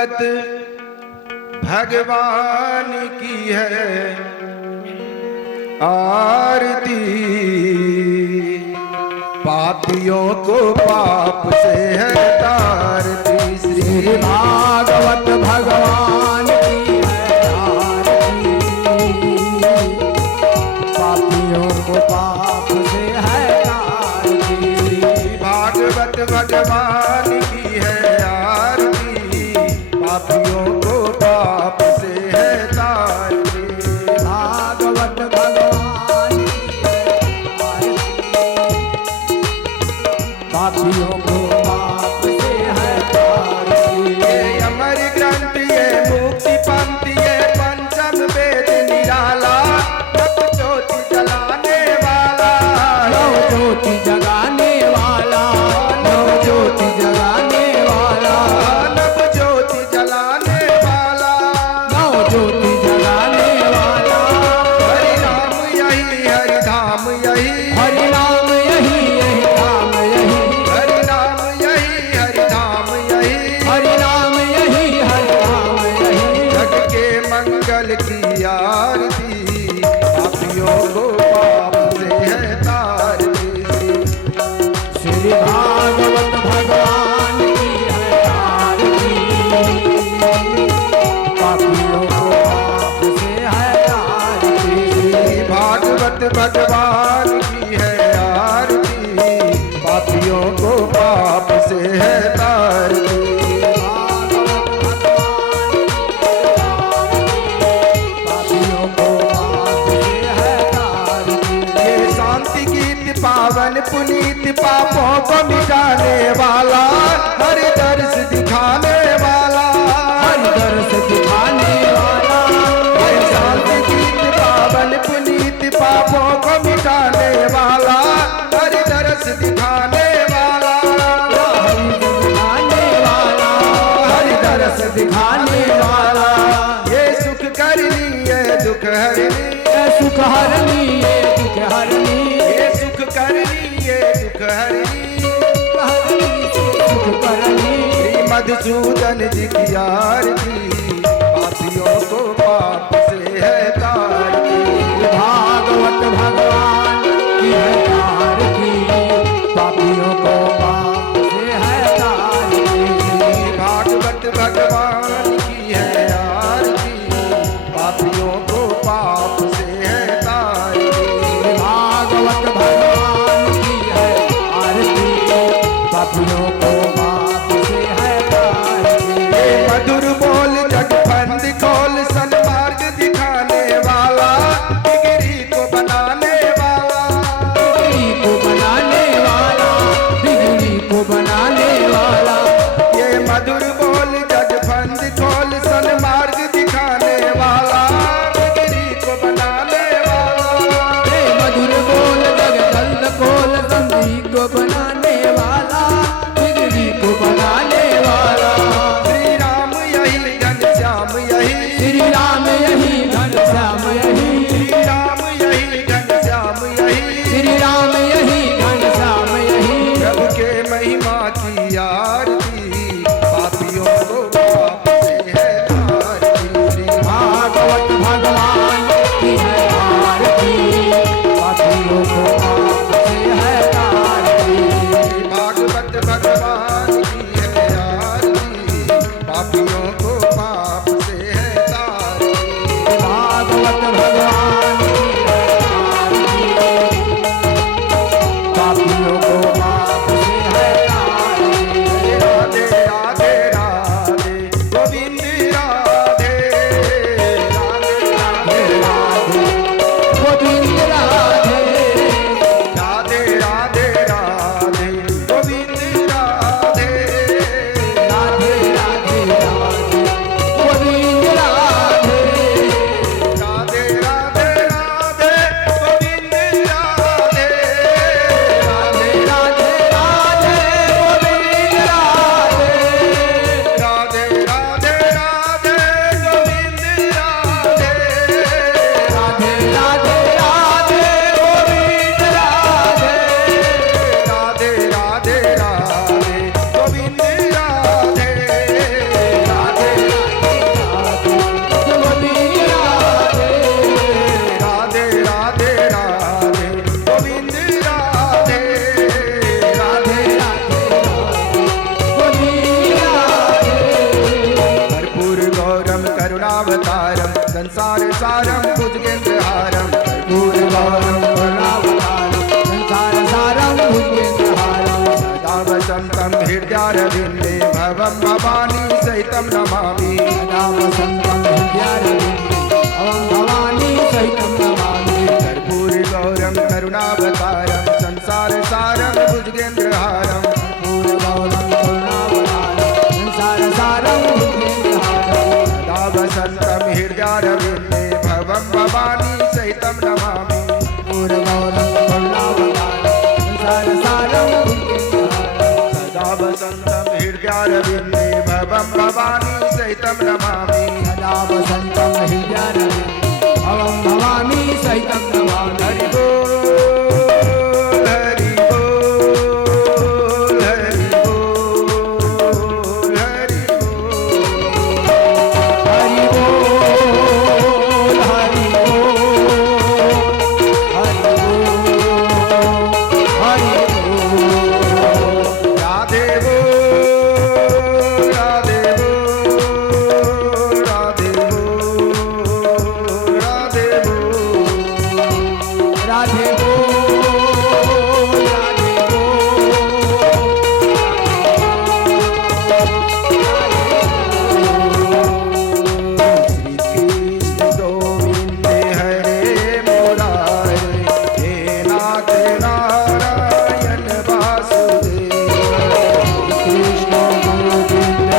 भागवत भगवान की है आरती, पापियों को पाप से है तारती। श्री भागवत भगवान की है आरती, पापियों को पाप से है तारती। भागवत भगवान की है आरती, पापियों को पाप से है तारती। भागवत भगवान की है आरती, पापियों को पाप से है तारती। ये अमर ग्रंथ ये मुक्ति पंथ ये पंचम वेद निराला, नव ज्योति जलाने वाला, नव ज्योति जगाने वाला, नव ज्योति जगाने वाला, नव ज्योति जलाने वाला, नव ज्योति जगाने वाला। हरि नाम यही हरि धाम यही, हरि नाम यही यही धाम यही, हरि नाम यही हरि धाम यही, हरि नाम यही हरि नाम यही। जग के मंगल की आरती, पापियों को पाप से है तारती। श्री भागवत भगवान की है आरती, पापियों को पाप से है तारती। भागवत भगवान की है आरती, पापियों को पाप से है तारती। पापियों को पाप से है तारती। ये शांति गीत पावन पुनीत पापों को मिटाने वाला, हरि दर्श दिखाने वाला, हरि दर्श दिखाने वाला, ये शांति गीत पावन पुनीत पापों को मिटाने वाला, हरि दर्श दिखाने वाला, दिखाने वाला, हरि दर्श दिखाने वाला। ये सुख करनी ये दुख हरनी, ये सुख हरनी ये दुख हरनी, ये सुख करनी ये दुख हरनी। सुख करनी। श्री मधुसूदन जी की आरती, पापियों को पाप से है तारती। भागवत भगवान की है आरती, पापियों को पाप से है तारती। भागवत भगवान की है आरती, पापियों को पाप से है तारती। भागवत भगवान की है आरती, पापियों को पाप से है तारती। ये मधुर बोल जग फंद खोल सन्मार्ग दिखाने वाला, बिगड़ी को बनाने वाला, बिगड़ी को बनाने वाला, बिगड़ी को बनाने वाला। ये मधुर बोल जग फंद खोल सन्मार्ग दिखाने वाला, बिगड़ी को बनाने वाला। हे मधुर बोल जग जल्द खोल, संधि को बनाने वाला, बिगड़ी को बनाने वाला। श्री राम यही घनश्याम यही, श्री राम यही घनश्याम यही, श्री राम यही घनश्याम यही, श्री राम यही घनश्याम यही। प्रभु के महिमा की आरती, पापियों को पाप से है तारती। श्री भागवत भगवान की है आरती, पापियों को पाप से है तारती। भागवत भगवान की है आरती, पापियों को पाप से है तारती। भागवत भगवान की है आरती, पापियों को पाप से है तारती। राधे राधे राधे गोविंद राधे, राधे राधे राधे गोविंद राधे, राधे राधे राधे गोविंद राधे, राधे राधे राधे करुणावतारम संसार सारम भुजगेन्द्रहारम कर्पूरगौरम करुणावतारम संसार सारं भुजगेन्द्रहारं सदा वसन्तं हृदयारविन्दे भवं भवानी सहितं नमामि सदा वसन्तं हृदयारविन्दे भवं भवानी सहितं नमामि कर्पूरगौरम करुणावतारम संसार सारम भुजगेन्द्रहारम कर्पूरगौरं करुणावतारं संसार सारं भुजगेन्द्रहारं सदा वसन्तं हृदयारविन्दे भवं भवानी सहितं नमामि कर्पूरगौरं करुणावतारं संसार सारं भुजगेन्द्रहारं सदा वसन्तं हृदयारविन्दे भवं भवानी सहितं नमामि सदा वसन्तं हृदयारविन्दे भवं भवानी सहितं नमामि हरि बोल हरि बोल हरि बोल हरि बोल हरि बोल हरि बोल हरि बोल राधे बोल राधे बोल राधे बोल राधे बोल राधे बोल राधे श्री कृष्ण गोविंद हरे मुरारे हे नाथ नारायण वासुदेव कृष्ण गोविंद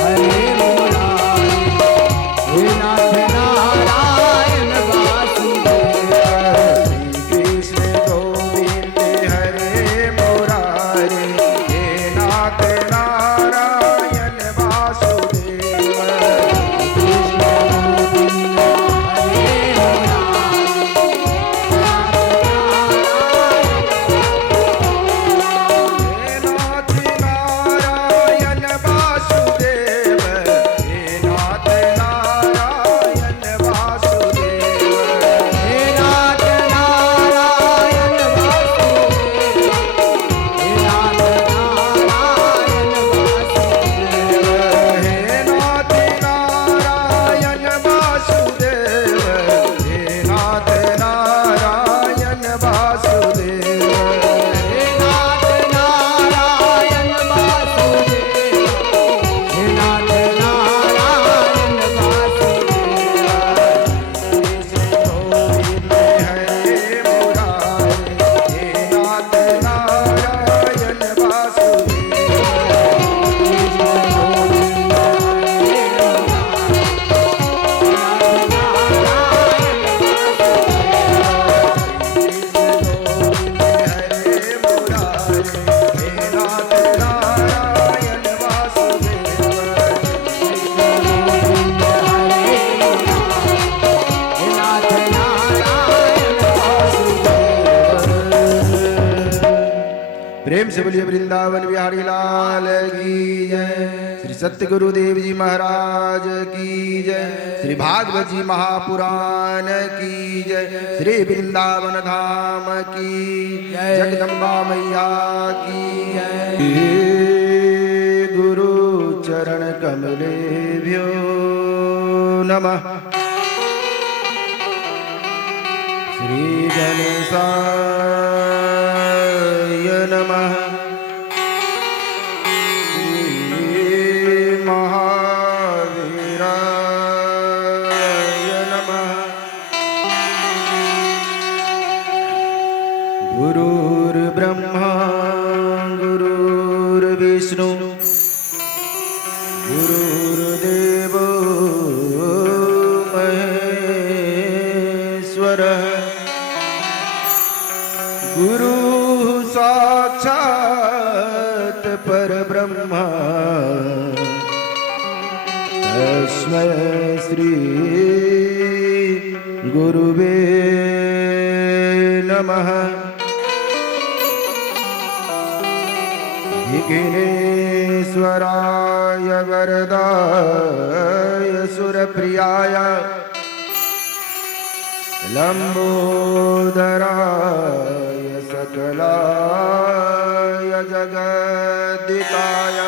हरे मुरारे हे नाथ नारायण वासुदेव श्री कृष्ण गोविंद हरे मुरारे हे नाथ नारायण वासुदेव कृष्ण गोविंद हरे हे नाथ नारायण वासुदेव हे नाथ नारायण वासुदेव हे नाथ नारायण वासुदेव हे नाथ नारायण वासुदेव हे नाथ नारायण वासुदेव हे नाथ नारायण वासुदेव हे नाथ नारायण वासुदेव हे नाथ नारायण वासुदेव कृष्ण गोविंद हरे मुरारे हे नाथ नारायण वासुदेव गोविंद हरे मुरारे हे नाथ नारायण वासुदेव प्रेम से बोलिए वृंदावन बिहारी लाल की जय श्री सत्य गुरुदेव जी महाराज की जय श्री भागवत जी महापुराण की जय श्री वृंदावन धाम की जगदम्बा मैया की जय गुरु चरण कमलेभ्यो नमः श्री गणेशाय नमः श्री महावीराय नमः गुरुर्ब्रह्मा गुरुर्विष्णु गुरुर्देवो महेश्वरः गुरु साक्षात् परब्रह्म तस्मै श्री गुरुवे नमः विघ्नेश्वराय वरदाय सुरप्रियाय लंबोदराय सकलाय जगद्दिताय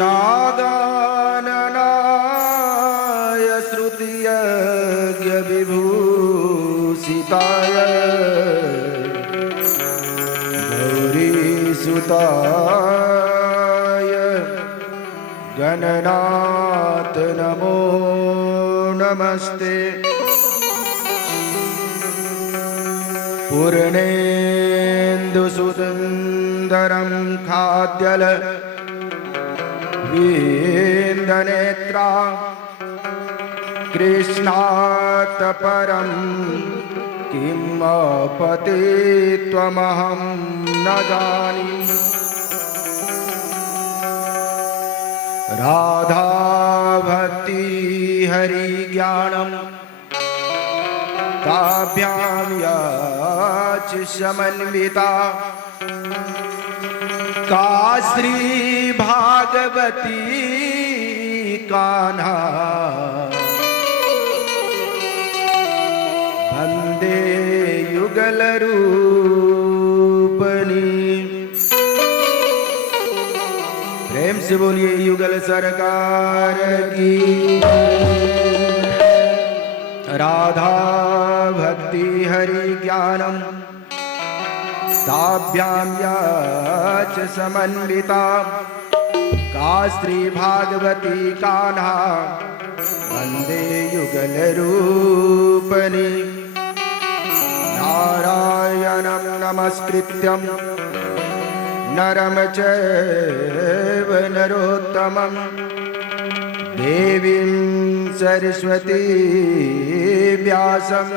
नादानना यज्ञ विभूषिताय गौरी सुताय गणनाथ नमो नमस्ते। पूर्णेन्दुसुन्दरं खाद्यल वीन्दनेत्रा कृष्णात् परं किम् अपतित्वमहं न जाने। राधा भक्ति हरि ज्ञानम् ताभ्यां याच समन्विता का श्री भागवती कान्हा वंदे युगल रूपनी। प्रेम से बोलिए युगल सरकार की। राधा भक्ति हरि ज्ञानम ताभ्यां याच समन्विता का श्री भागवती कान्हा वंदे युगल रूपनी। नारायणं नमस्कृत्यं नरं चैव नरोत्तमं देवीं सरस्वती व्यासं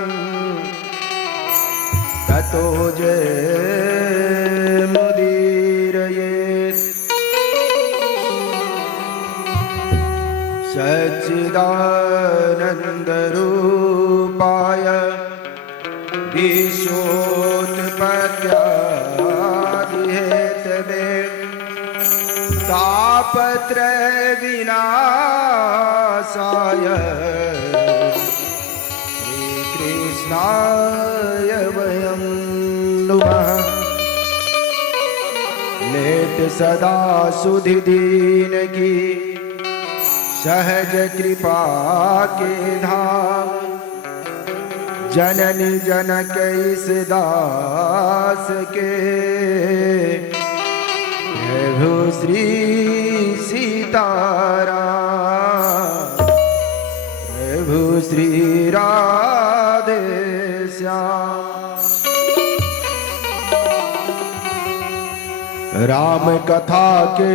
ततो जयमुदीरयेत्। सच्चिदानन्दरूपाय विश्वोत्पत्त्यादिहेतवे तापत्रय विनाशाय श्रीकृष्णाय वयं नुमः। लेट सदा सुधि दीन की सहज कृपा के धाम जननी जनक इस दास के प्रभु श्री सीताराम प्रभु श्री राधे श्याम। राम कथा के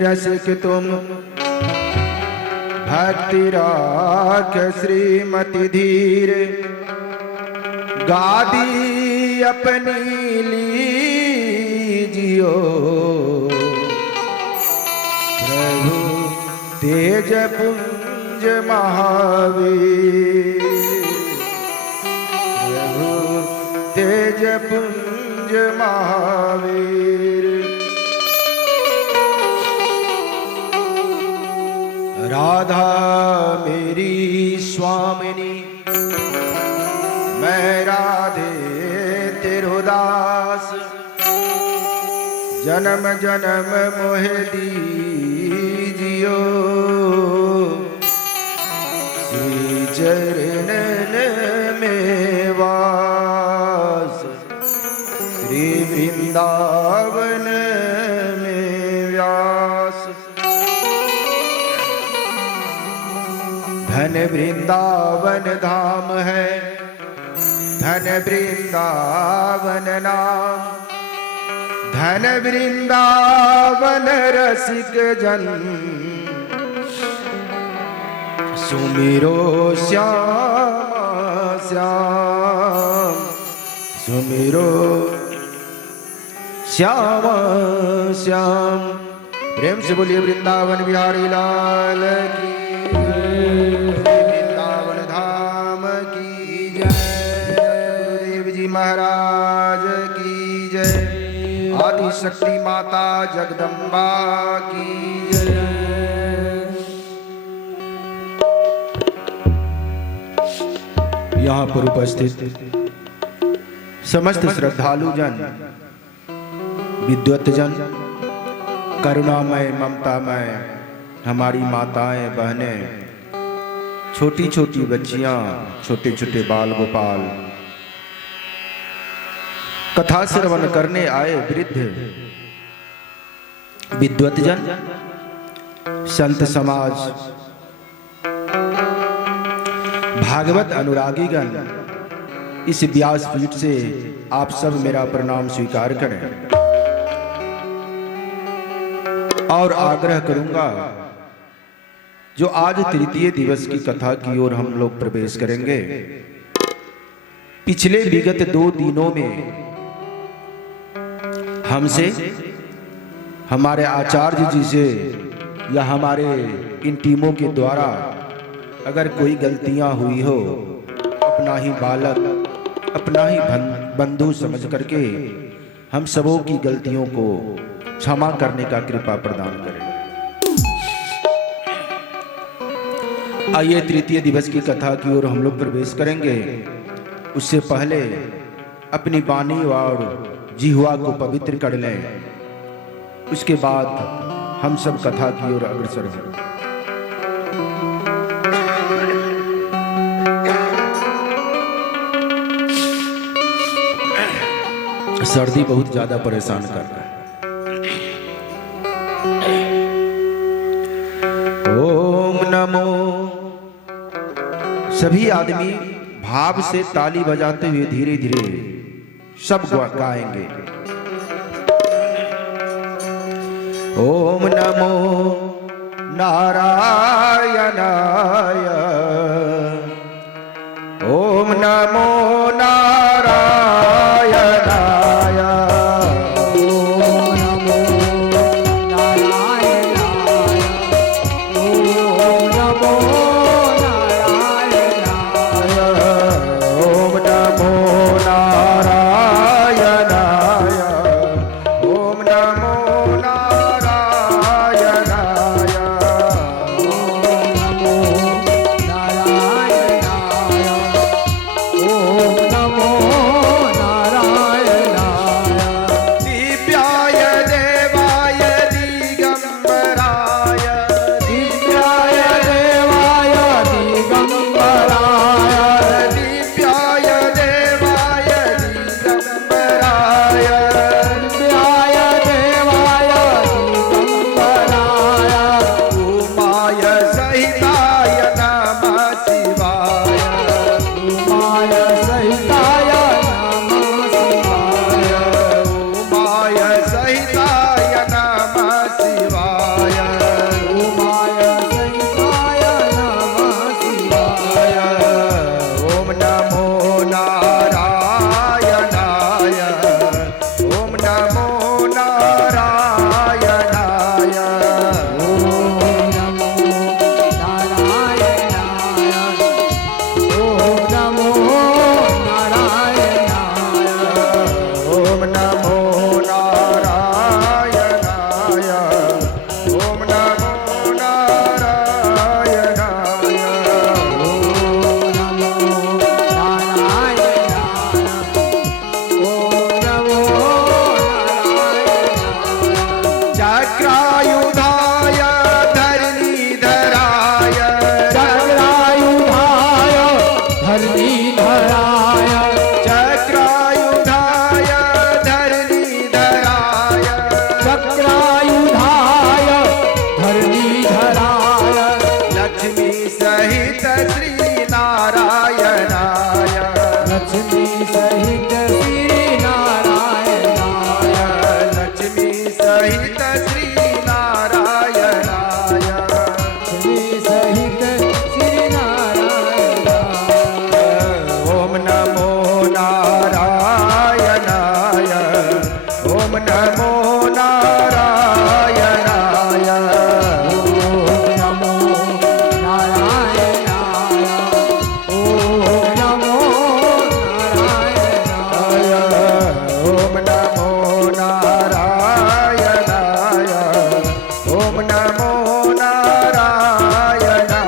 रसिक तुम भक्ति राख श्रीमति धीर गादी अपनी लीजियो प्रभु तेज पुंज महावीर प्रभु तेज पुंज महावीर। राधा मेरी स्वामिनी मैं राधे तेरो दास जन्म जन्म मोहे दीजियो श्री चरणन में वास श्री वृंदावन में व्यास। धन वृंदावन धाम है धन वृंदावन नाम धन वृंदावन रसिक जन सुमिरो श्याम श्याम सुमिरो श्याम श्याम। प्रेम से बोलिए वृंदावन बिहारी लाल की वृंदावन धाम की जय। गुरुदेव जी महाराज की जय। आदि शक्ति माता जगदम्बा की जय। यहाँ पर उपस्थित समस्त श्रद्धालु जन विद्वत जन करुणामय ममतामय हमारी माताएं बहनें छोटी छोटी बच्चियां, छोटे छोटे बाल गोपाल, कथा श्रवण करने आए वृद्ध, विद्वतजन, संत समाज, भागवत अनुरागीगण, इस व्यासपीठ से आप सब मेरा प्रणाम स्वीकार करें और आग्रह करूंगा, जो आज तृतीय दिवस की कथा की ओर हम लोग प्रवेश करेंगे। पिछले विगत 2 दिनों में हमसे, हमारे आचार्य जी से या हमारे इन टीमों के द्वारा अगर कोई गलतियां हुई हो, अपना ही बालक, अपना ही बंधु समझ करके हम सबों की गलतियों को क्षमा करने का कृपा प्रदान करें। आइए तृतीय दिवस की कथा की ओर हम लोग प्रवेश करेंगे। उससे पहले अपनी वाणी और जिह्वा को पवित्र कर लें, उसके बाद हम सब कथा की ओर अग्रसर हों। सर्दी बहुत ज्यादा परेशान कर रहा है। ओम नमो। सभी आदमी भाव से ताली बजाते हुए धीरे धीरे सब गाएंगे। ओम नमो नारायणाय, ओम नमो नारायणाय, ओम नमो नारायणाय, ओम नमो नारायणाय, ओम नमो नारायणाय, ओम नमो नारायणाय, ओम नमो नारायणाय। दिव्याय देवाय दिगंबराय, दिव्याय देवाय दिगंबराय, दिव्याय देवाय दिगंबराय, दिव्याय देवाय दिगंबराय, उमाय सहिताय नमः शिवाय, उमाय सहिताय नमः शिवाय, उमाय सहिताय नमः शिवाय, उमाय सहिताय नमः शिवाय। ओम नमो नारायणाय, ओम नमो नारायणाय, ओम नमो नारायणाय, ओम नमो नारायणाय, ओम नमो नारायणाय, ओम नमो नारायणाय, ओम नमो नारायणाय, ओम नमो नारायणाय। चक्रायुधाय धरणीधराय, चक्रायुधाय धरणीधराय, चक्रायुधाय धरणीधराय, चक्रायुधाय धरणीधराय, लक्ष्मी सहित श्री नारायणाय, लक्ष्मी सहित श्री नारायणाय, लक्ष्मी सहित श्री नारायणाय, लक्ष्मी सहित श्री नारायणाय। ओम नमो नारायणाय, ओम नमो नारायणाय, ओम नमो नारायणाय, ओम नमो नारायणाय, ओम नमो नारायणाय, ओम नमो नारायणाय।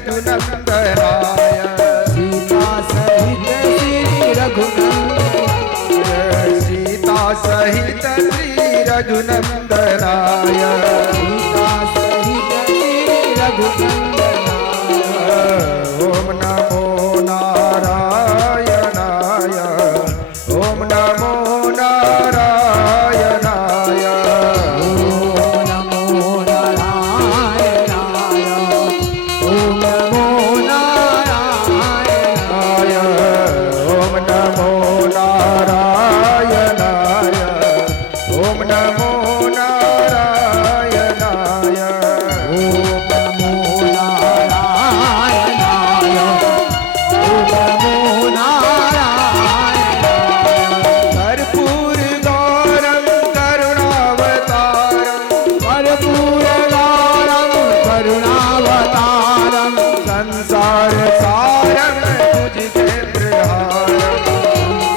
रघुनंदनाय सीता सहित श्री रघुनंदन सीता सहित श्री रघुनंदनाय सीता सहित श्री रघुनंदन ओम नमो नारायणाय ओम नमो नारायणाय ओम नमो नारायणाय ओम नमो नारायणाय ओम नमो नारायणाय ओम नमो नारायणाय ओम नमो नारायणाय ओम नमो नारायणाय कर्पूर गौरम करुणावतारम कर्पूरगारं करुणावतारं संसार सारम तुझके प्रहारम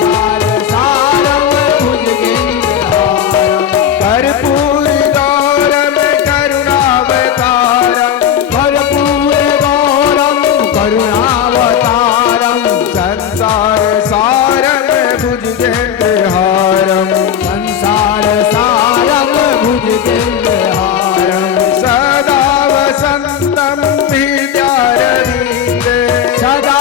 संसारसारं भुजगेन्द्रहारं कर्पूर गौरम करुणावतारम कर्पूरगौरं करुणावतारं संसार सारम भुजगेन्द्रहारम संसारसारं भुजगेन्द्रहारं सदा वसन्तं हृदयारविन्दे सदा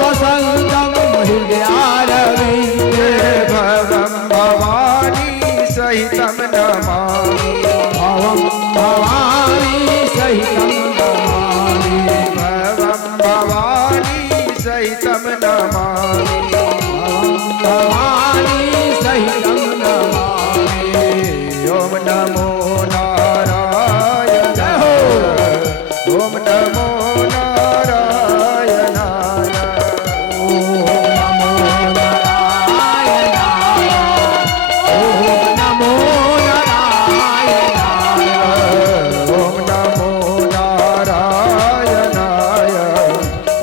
वसन्तं हृदयारविन्दे भवं भवानी सहितं नमामि भवं भवानी सहितं नमामि भवं भवानी सहितं नमामि भवं भवानी सहितं नमामि ओम नमो नारायणाय ओम नमो नारायणाय ओम नमो नारायणाय ओम नमो नारायणाय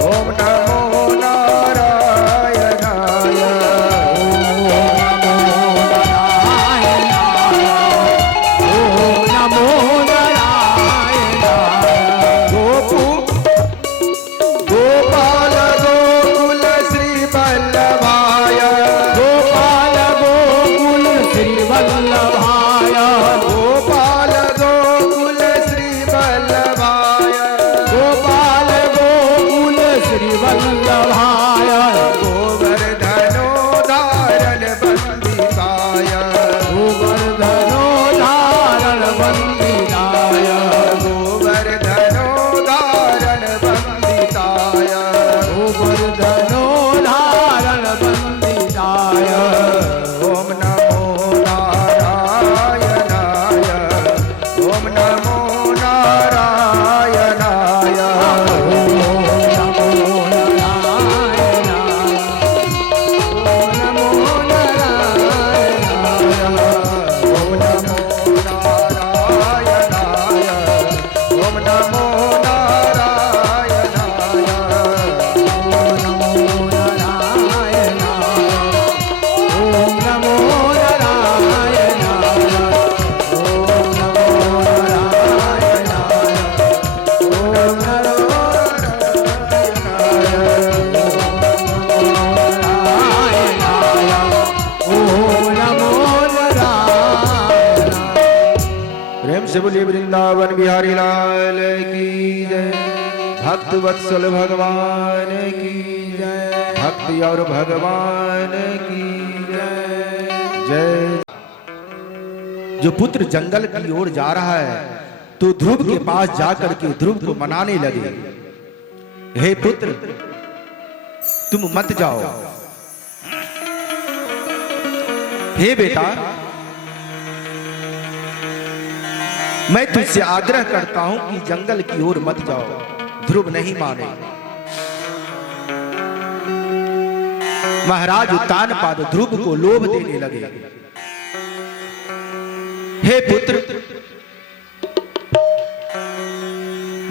ओम नमो नारायणाय ओम नमो नारायणाय गोपाल गोकुल श्री वल्लभाय गोपाल गोकुल श्री वल्लभाय गोपाल गोकुल श्री वल्लभाय गोपाल गोकुल श्री वल्लभाय गोवर्धनोदारण वन्दिताय गोवर्धनोदारण वन्दिताय गोवर्धनोदारण वन्दिताय गोवर्धनोदारण वन्दिताय ओम नमो नारायणाय ओम नमो नारायणाय ओम नमो नारायणाय ओम नमो नारायणाय ओम नमो नारायणाय ओम नमो नारायणाय ओम नमो नारायणाय ओम नमो नारायणाय ओम नमो नारायणाय ओम नमो नारायणाय ओम नमो नारायणाय प्रेम से बोलिए वृंदावन बिहारी लाल की जय भक्त वत्सल भगवान की जय भक्ति और भगवान की जय जय। जो पुत्र जंगल की ओर जा रहा है तो ध्रुव के पास जाकर के ध्रुव को मनाने लगे, हे पुत्र तुम मत जाओ, हे बेटा मैं तुझसे आग्रह करता हूं कि जंगल की ओर मत जाओ। ध्रुव नहीं माने। महाराज उत्तानपाद ध्रुव को लोभ देने लगे, हे पुत्र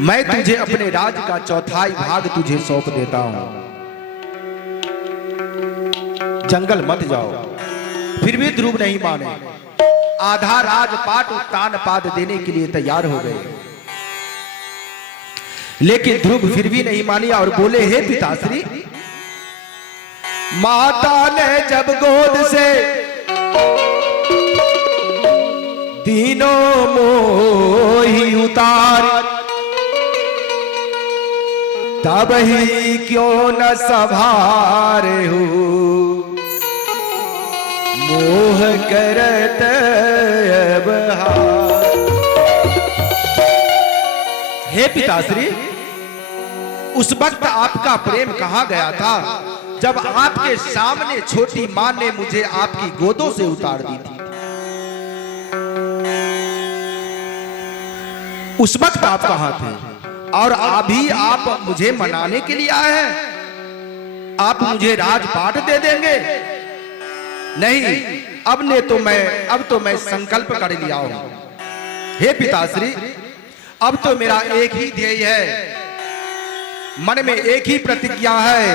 मैं तुझे अपने राज का चौथाई भाग तुझे सौंप देता हूं, जंगल मत जाओ। फिर भी ध्रुव नहीं माने, आधा राजपाट उत्तानपाद देने के लिए तैयार हो गए। लेकिन ध्रुव फिर भी नहीं मानी और बोले, हे पिताश्री, माता ने जब गोद से तीनों मोही उतार, तब ही क्यों न संभारे हो, मोह करत बहार। हे पिताश्री, उस वक्त आपका प्रेम कहां गया था जब आपके सामने छोटी मां ने मुझे आपकी गोदों से उतार दी थी। उस वक्त आप कहां थे? और अभी आप मुझे मनाने के लिए आए हैं? आप मुझे राजपाट दे देंगे? नहीं, अब तो मैं संकल्प कर लिया हूं। हे पिताश्री, अब तो मेरा एक ही ध्येय है, मन में एक ही प्रतिज्ञा है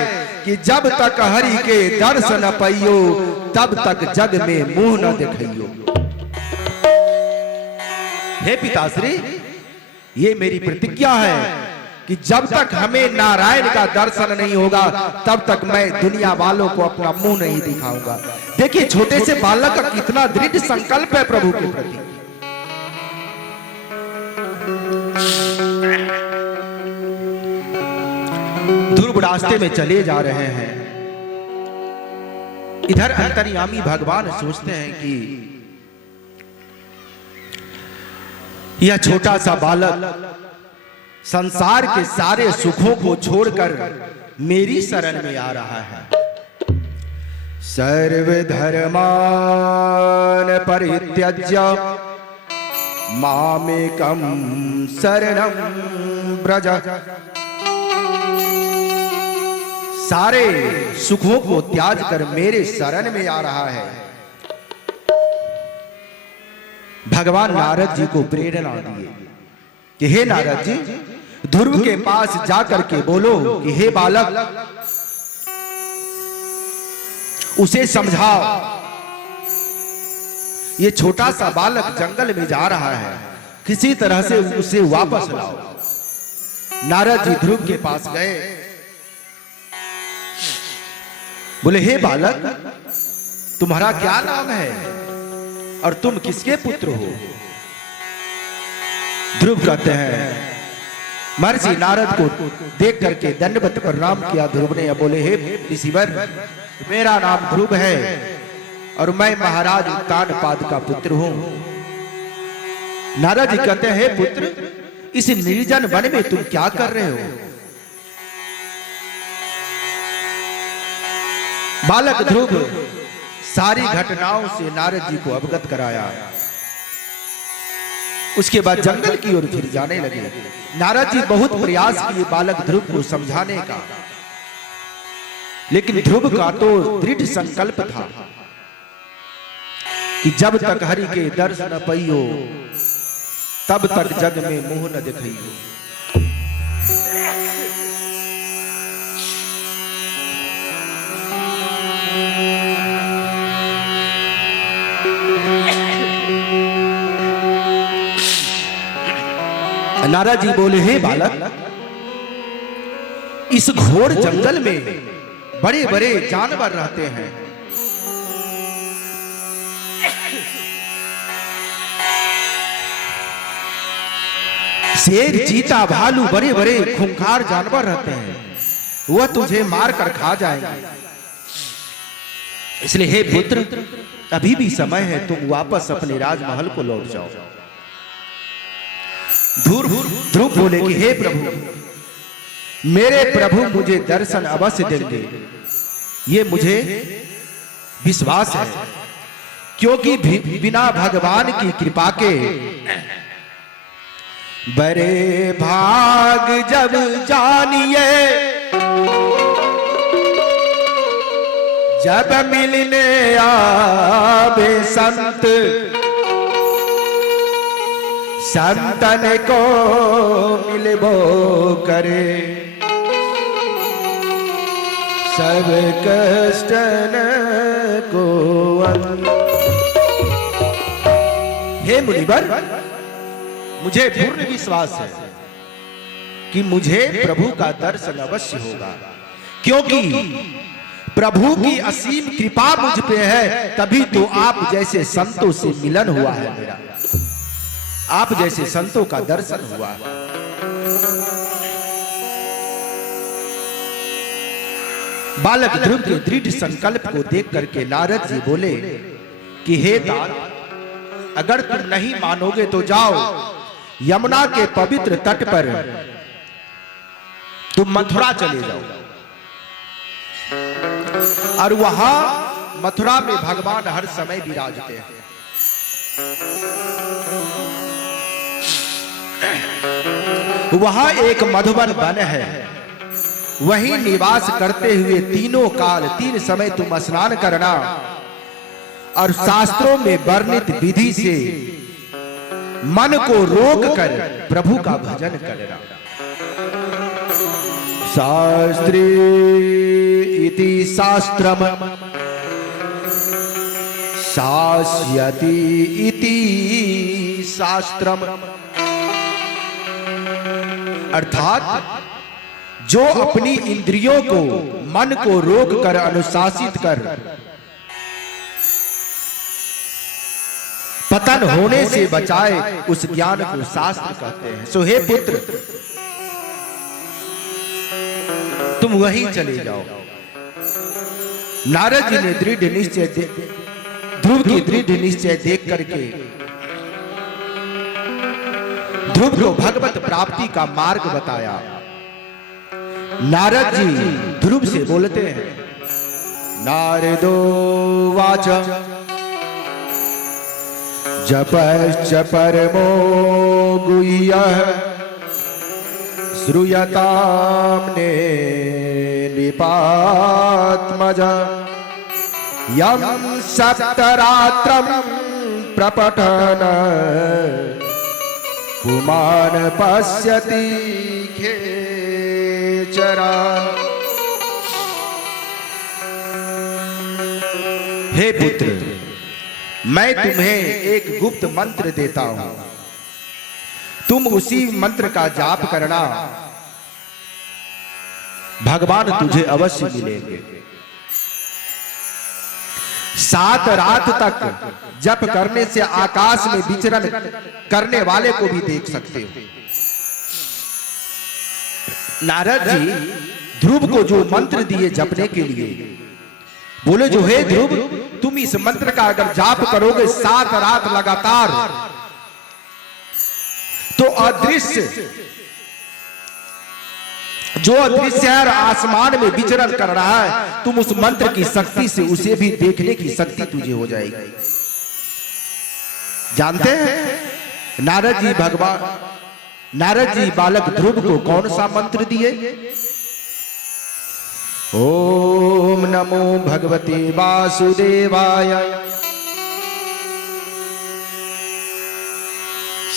कि जब तक हरि के दर्शन न पाइयो, तब तक जग में मुंह न दिखाइयो। हे पिताश्री, ये मेरी प्रतिज्ञा है कि जब तक हमें नारायण का दर्शन नहीं होगा, तब तक मैं दुनिया वालों को अपना मुंह नहीं दिखाऊंगा। देखिए, छोटे से बालक का कितना दृढ़ संकल्प है प्रभु के प्रति। ध्रुव रास्ते में चले जा रहे हैं। इधर अंतर्यामी भगवान सोचते हैं कि यह छोटा सा बालक संसार के सारे सुखों को छोड़कर मेरी शरण में आ रहा है। सर्वधर्मान परित्यज्य मामेकं शरणं व्रज। सारे सुखों को त्याग कर मेरे शरण में आ रहा है। भगवान नारद जी को प्रेरणा दिए कि हे नारद जी, ध्रुव के पास जाकर के बोलो कि हे बालक, उसे समझाओ, ये छोटा सा बालक जंगल में जा रहा है, किसी तरह से उसे वापस लाओ। नारद जी ध्रुव के पास गए, बोले, हे बालक, तुम्हारा क्या नाम है और तुम किसके पुत्र हो? ध्रुव कहते हैं, महर्षि नारद को देख करके दंडवत प्रणाम किया ध्रुव ने। बोले, हे ऋषिवर, मेरा नाम ध्रुव है और मैं महाराज उत्तानपाद का पुत्र हूं। नारद जी कहते हैं, हे पुत्र, इस निर्जन वन में तुम क्या कर रहे हो? बालक ध्रुव सारी घटनाओं से नारद जी को अवगत कराया। उसके बाद जंगल की ओर फिर जाने लगे। नारद जी बहुत प्रयास किए बालक ध्रुव को समझाने का, लेकिन ध्रुव का तो दृढ़ संकल्प था कि जब तक हरि के दर्शन न पाइयो, तब तक जग में मुंह न दिखाइयो। नारद जी बोले, हे बालक, इस घोर जंगल में बड़े बड़े जानवर रहते हैं। शेर, चीता, भालू, बड़े बड़े खूंखार जानवर रहते हैं, वह तुझे मार कर खा जाएंगे। इसलिए हे पुत्र, अभी भी समय है, तुम वापस अपने राजमहल को लौट जाओ। ध्रुव बोले कि हे प्रभु, मेरे प्रभु मुझे दर्शन अवश्य देंगे, ये मुझे विश्वास है, क्योंकि बिना भगवान की कृपा के बड़े भाग जब जानिए, जब मिलने आवे संत, संतन को मिलबो करे, सब कष्टन को अंत। हे मुनिवर, मुझे पूर्ण विश्वास है कि मुझे प्रभु का दर्शन अवश्य होगा, क्योंकि प्रभु की असीम कृपा मुझ पे है, तभी तो आप जैसे संतों से मिलन हुआ है मेरा, आप जैसे संतों का दर्शन हुआ है। बालक ध्रुव के दृढ़ संकल्प को देख करके नारद जी बोले कि हे तात, अगर तुम नहीं मानोगे तो जाओ यमुना के पवित्र तट पर तुम मथुरा चले जाओ, और वहां मथुरा में भगवान हर समय विराजते हैं। वहां एक मधुबन वन है, वहीं निवास करते हुए तीनों काल 3 समय तुम स्नान करना और शास्त्रों में वर्णित विधि से मन को रोक कर प्रभु का भजन करना। शास्त्री इति शास्त्रम शास्यति इति शास्त्रम, अर्थात जो अपनी इंद्रियों को मन को रोक कर अनुशासित कर पतन होने से बचाए, उस ज्ञान को शास्त्र कहते हैं। सो हे पुत्र, तुम वहीं चले जाओ। नारद जी ने दृढ़ निश्चय ध्रुव की दृढ़ निश्चय देख करके ध्रुव को भगवत प्राप्ति का मार्ग बताया। नारद जी ध्रुव से बोलते हैं, नारदो वाच जपश्च परमो गुह्यः श्रूयतां नृपात्मज यं सप्तरात्रं प्रपठन् पुमान् पश्यति खेचरान्। हे पुत्र, मैं तुम्हें एक गुप्त मंत्र देता हूं, तुम उसी मंत्र का जाप करना, भगवान तुझे अवश्य मिलेंगे। 7 रात तक जप करने से आकाश में विचरण करने वाले को भी देख सकते हो। नारद जी ध्रुव को जो मंत्र दिए जपने के लिए, बोले जो हे ध्रुव, तुम इस मंत्र का अगर जाप करोगे 7 रात लगातार, तो अदृश्य जो अदृश्य है आसमान में विचरण कर रहा है, तुम उस मंत्र की शक्ति से उसे भी देखने की शक्ति तुझे हो जाएगी। जानते हैं नारद जी बालक ध्रुव को कौन सा मंत्र दिए? ओम नमो भगवते वासुदेवाय।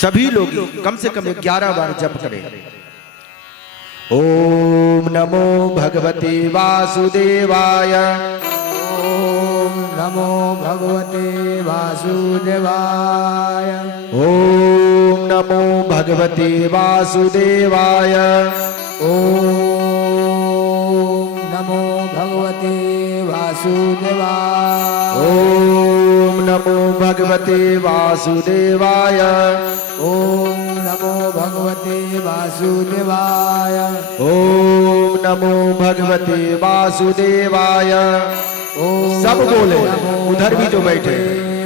सभी लोग कम से कम 11 बार जप करें। ओम नमो भगवते वासुदेवाय। ओम नमो भगवते वासुदेवाय। ओम नमो भगवते वासुदेवाय। ओम नमो भगवते वासुदेवाय। ओम नमो भगवते वासुदेवाय। ओम नमो भगवते वासुदेवाय। ओम नमो भगवते वासुदेवाय। सब बोले, उधर भी जो बैठे,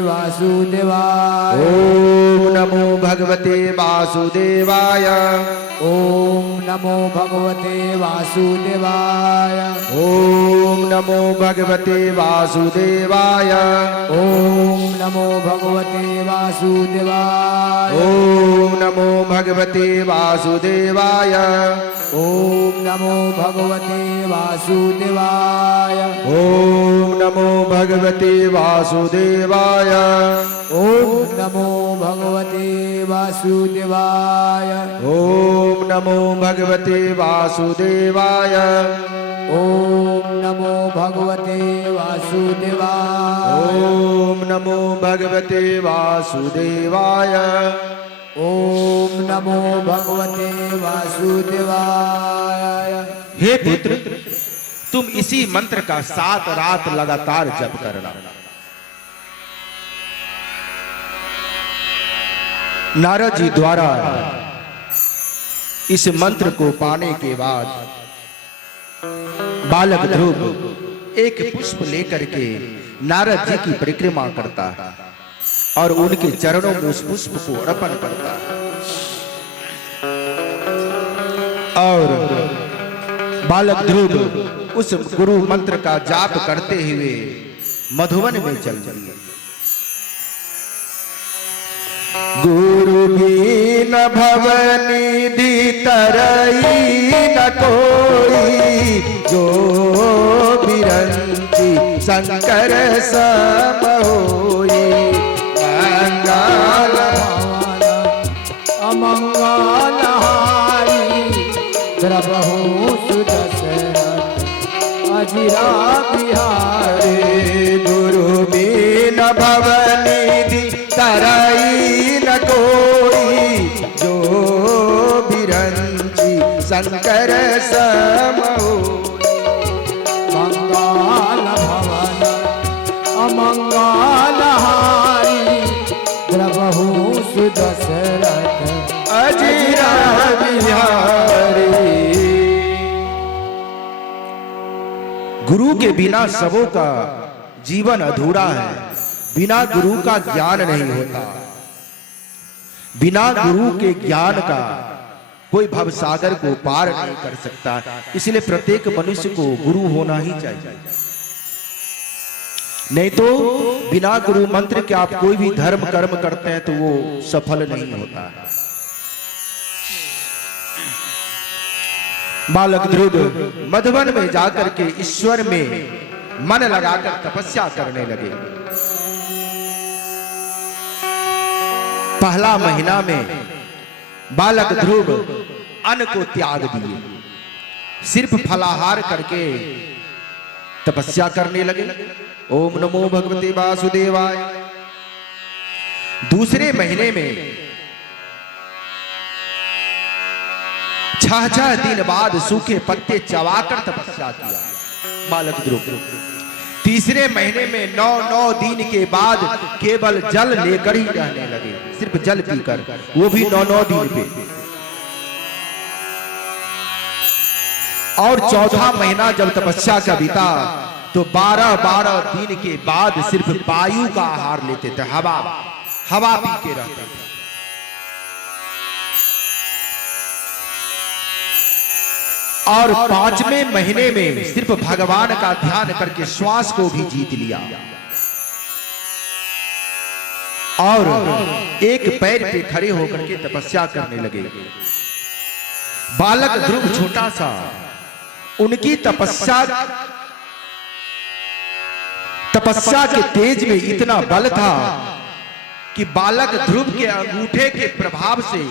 वासुदेवाय। ओम नमो भगवते वासुदेवाय। ओम नमो भगवते वासुदेवाय। ओम नमो भगवते वासुदेवाय। ओम नमो भगवते वासुदेवाय। ओम नमो भगवते वासुदेवाय। ओम नमो भगवते वासुदेवाय। ओम नमो भगवते वासुदेवाय। ओम नमो भगवते वासुदेवाय। ओम नमो भगवते वासुदेवाय। ओम नमो भगवते वासुदेवाय। ओम नमो भगवते वासुदेवाय। ओम नमो भगवते वासुदेवाय। हे पुत्र, तुम इसी मंत्र का 7 रात लगातार जप करना। नारद जी द्वारा इस मंत्र को पाने के बाद बालक ध्रुव एक पुष्प लेकर के नारद जी की परिक्रमा करता है और उनके चरणों में उस पुष्प को अर्पण करता है और बालक ध्रुव उस गुरु मंत्र का जाप करते हुए मधुवन में चल दिए। गुरु बिन भवनिधि तरई न कोई, जो बिरंची शंकर सम होई। मंगल अमंगल हारी द्रवहु सुदशरथ अजिरा बिहारी। गुरु बिन भवनिधि तरई न कोई, जो बिरंची शंकर सम होई। मंगल भवन अमंगल हारी द्रवहु सुदशरथ अजिरा बिहारी। गुरु के बिना सबों का जीवन अधूरा है। बिना गुरु का ज्ञान नहीं होता। बिना गुरु के ज्ञान का कोई भवसागर को पार नहीं कर सकता। इसलिए प्रत्येक मनुष्य को गुरु होना ही चाहिए। नहीं तो बिना गुरु मंत्र के आप कोई भी धर्म कर्म करते हैं तो वो सफल नहीं होता है। बालक ध्रुव मधुवन में जाकर के ईश्वर में मन लगाकर तपस्या करने लगे। पहला महीना में बालक ध्रुव अन्न को त्याग दिए, सिर्फ फलाहार करके तपस्या करने लगे। ओम नमो भगवते वासुदेवाय। दूसरे महीने में 6 दिन बाद सूखे पत्ते चबाकर तपस्या किया बालक ध्रुव। तीसरे महीने में 9 दिन के बाद केवल जल लेकर ही रहने लगे, सिर्फ जल पीकर, वो भी 9 दिन पे। और चौथा महीना जब तपस्या का बीता तो 12 दिन के बाद सिर्फ वायु का आहार लेते थे, हवा पी के रहते थे। और 5वें महीने में सिर्फ भगवान का ध्यान करके श्वास को भी जीत लिया और एक पैर पे खड़े होकर के तपस्या करने लगे। बालक ध्रुव छोटा सा, उनकी तपस्या के तेज में इतना बल था कि बालक ध्रुव के अंगूठे के प्रभाव से,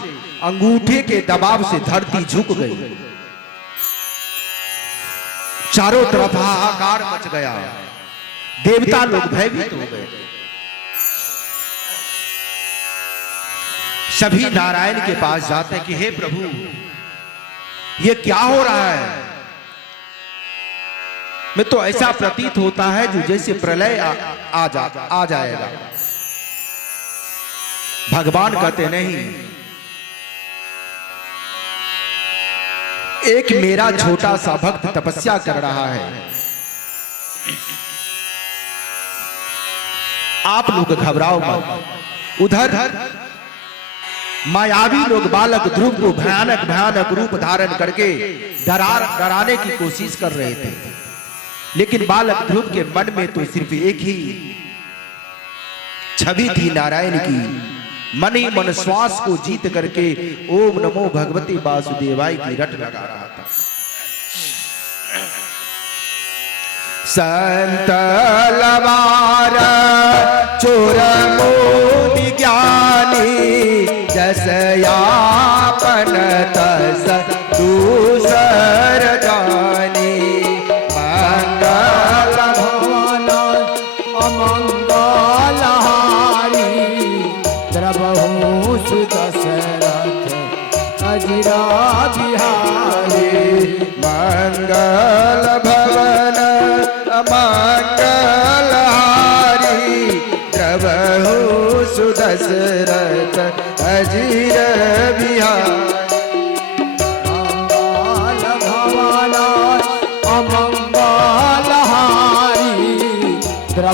अंगूठे के दबाव से धरती झुक गई। चारों तरफ हाहाकार मच गया, देवता लोग भयभीत हो गए। सभी नारायण के पास जाते हैं कि हे प्रभु, ये क्या हो रहा है? मैं तो ऐसा प्रतीत होता है जो जैसे प्रलय आ जाएगा। भगवान कहते नहीं, एक मेरा छोटा सा भक्त तपस्या कर रहा है, आप लोग घबराओ मत। उधर मायावी लोग बालक ध्रुव को भयानक भयानक रूप धारण करके डराने की कोशिश कर रहे थे, लेकिन बालक ध्रुव के मन में तो सिर्फ एक ही छवि थी नारायण की। मन ही मन श्वास को जीत करके ओम नमो भगवते वासुदेवाय की रट लगा रहा था। संत लवार चोर मोनि ज्ञानी, जस यापन तस दूसर जानी। मंगल भवन अमंगल हारी द्रवहु सुदशरथ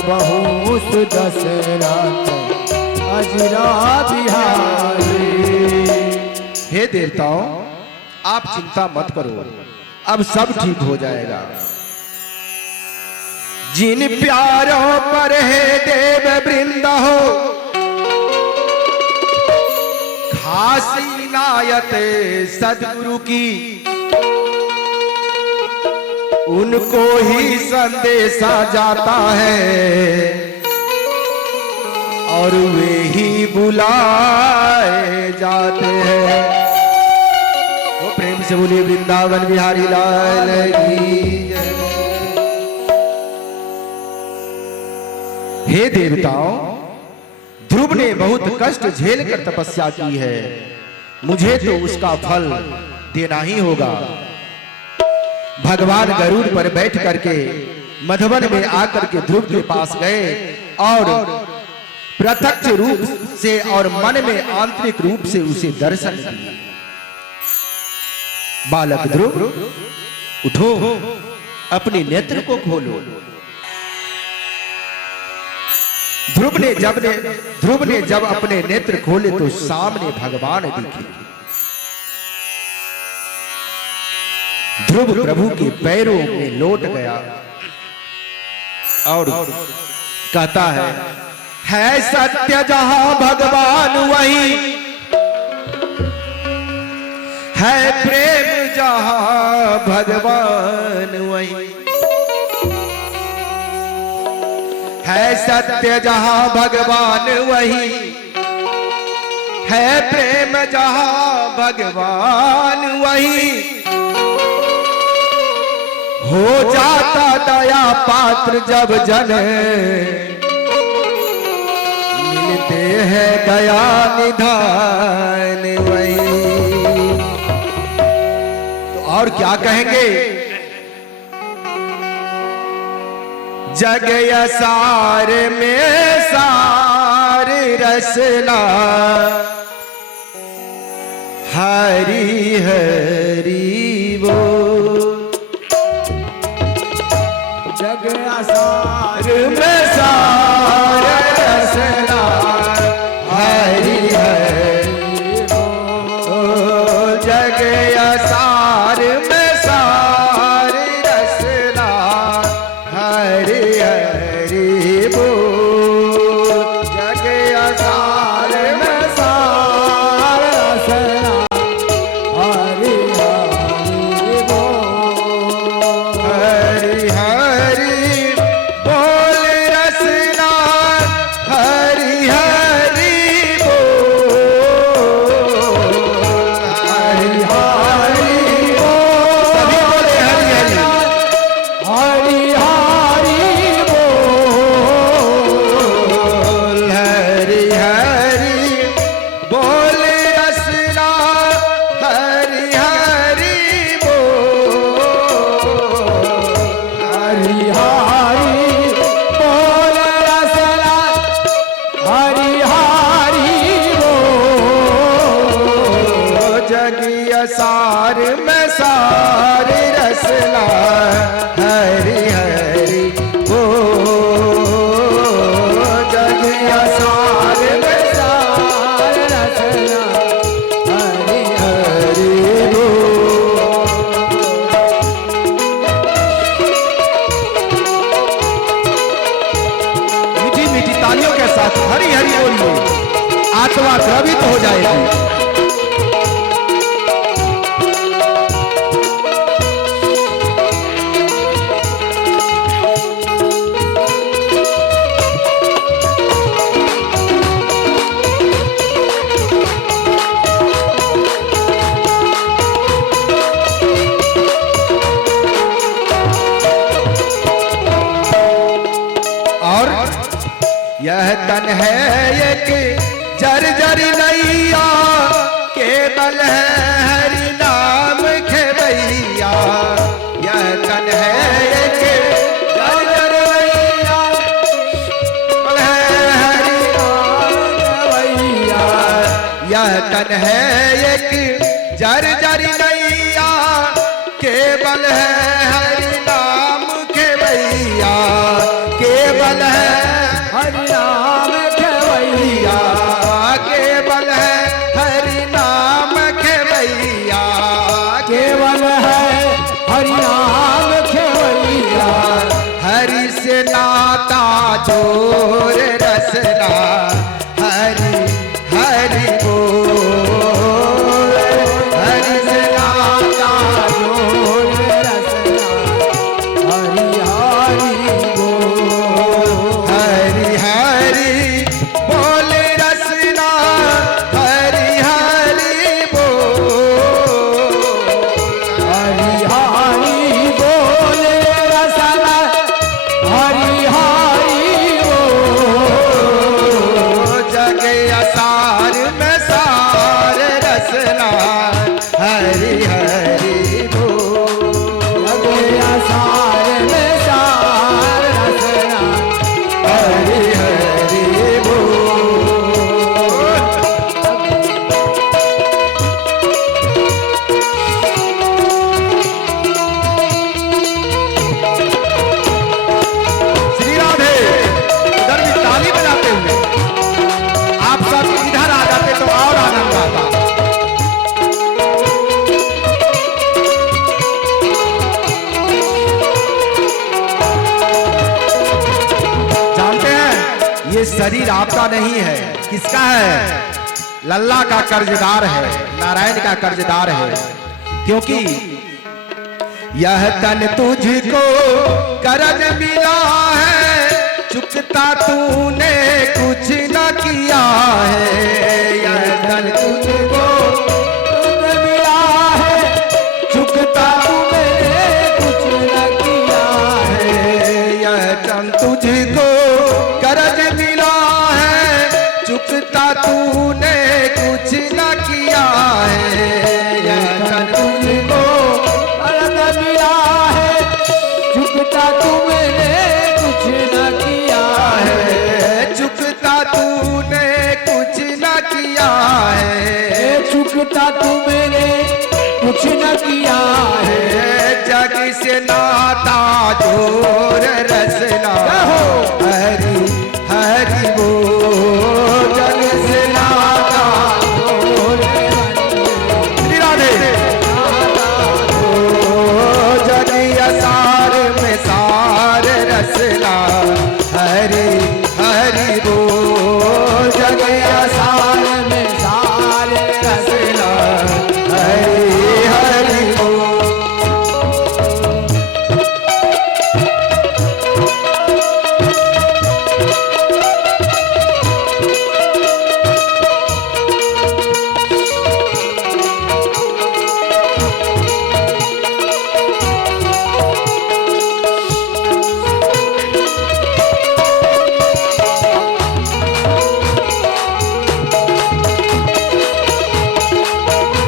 अबहु सुदशरथ अजरा बिहारी। हे देवताओं, आप चिंता मत करो, अब सब ठीक हो जाएगा। जिन प्यारों पर है देव वृंद हो, खास इनायत सदगुरु की, उनको ही संदेशा जाता है और वे ही बुलाए जाते हैं। वो प्रेम से बोलिए वृंदावन बिहारी लाल की जय। हे देवताओं, ध्रुव ने बहुत कष्ट झेल कर तपस्या की है, मुझे तो उसका फल देना ही होगा। भगवान गरुड़ पर बैठ करके मधुवन में आकर के ध्रुव के पास गए और प्रत्यक्ष रूप से और मन में आंतरिक रूप से उसे दर्शन दिए। बालक ध्रुव, उठो, अपने नेत्र को खोलो। ध्रुव ने जब अपने नेत्र खोले तो सामने भगवान दिखे। ध्रुव प्रभु के पैरों में लौट गया और कहता है सत्य जहां भगवान वही, है प्रेम जहां भगवान वही, है सत्य जहां भगवान वही, है प्रेम जहां भगवान वही, हो जाता दया पात्र जब जन मिलते हैं दया निधान वही। तो और क्या कहेंगे? जग यसार में सार रसना, हरि हरि वो। जग आसार में सार रसना, हरि हरि बोल। जग आसार में सार रसना, हरि हरि बोल। जग आसार में सार रसना, हरि हरि बोल। हरि हरि बोल रसना, हरि हरि बोल। हरि हरि बोल। सभी बोले हरि हरि। हरि हरि बोल। हरि हरि बोल रसना, हरि हरि बोल। हरि हरि बोल रसना, हरि हरि बोल। जगिया सार में सार रसना, हरि हरि बोल। जगिया सार में सार रसना, हरि हरि बोल। मीठी मीठी तालियों के साथ हरि हरि बोलिए, आत्मा द्रवित हो जाएगी। और यह तन है एक जर्जर नैया, केवल है हरि नाम खेवैया। यह तन है एक जर्जर नैया, केवल है हरि नाम खेवैया। यह तन है एक जर्जर नैया, केवल है हरि नाम खेवैया। केवल है नाता जोर रसना हरि हरि बोल हरि से नाता जोर रसना हरि हरि बोल हरि हरि बोल रसना हरि हरि बोल हरि हरि बोल रसना हरि हरि बोल जग असार में सार रसना हरि हरि बोल लगे आसार में सार रसना हरि हरि बोल श्री राधे इधर भी ताली बजाते हुए आप सब इधर आ जाते तो और आनंद आता। जानते हैं ये शरीर आपका नहीं है, किसका है? लल्ला का कर्जदार है, नारायण का कर्जदार है। क्योंकि यह तन तुझको कर्ज मिला है, चुकता तूने कुछ न किया है। यह तन तुझको तुझ मिला है चुकता तुम्हें कुछ न किया है यह तन तुझको कर्ज मिला है, चुकता तूने कुछ न किया है। यह तन तुझको कर्ज मिला है चुकता तुमने कुछ न किया है चुकता तूने कुछ न किया है। चुकता तुमने कुछ न किया है जग से नाता जोर रसना हरि हरि बोल जग से नाता जोर श्री राधे जग असार में सार रसना हरि हरि बोल जग असार में सार रसना हरि हरि बोल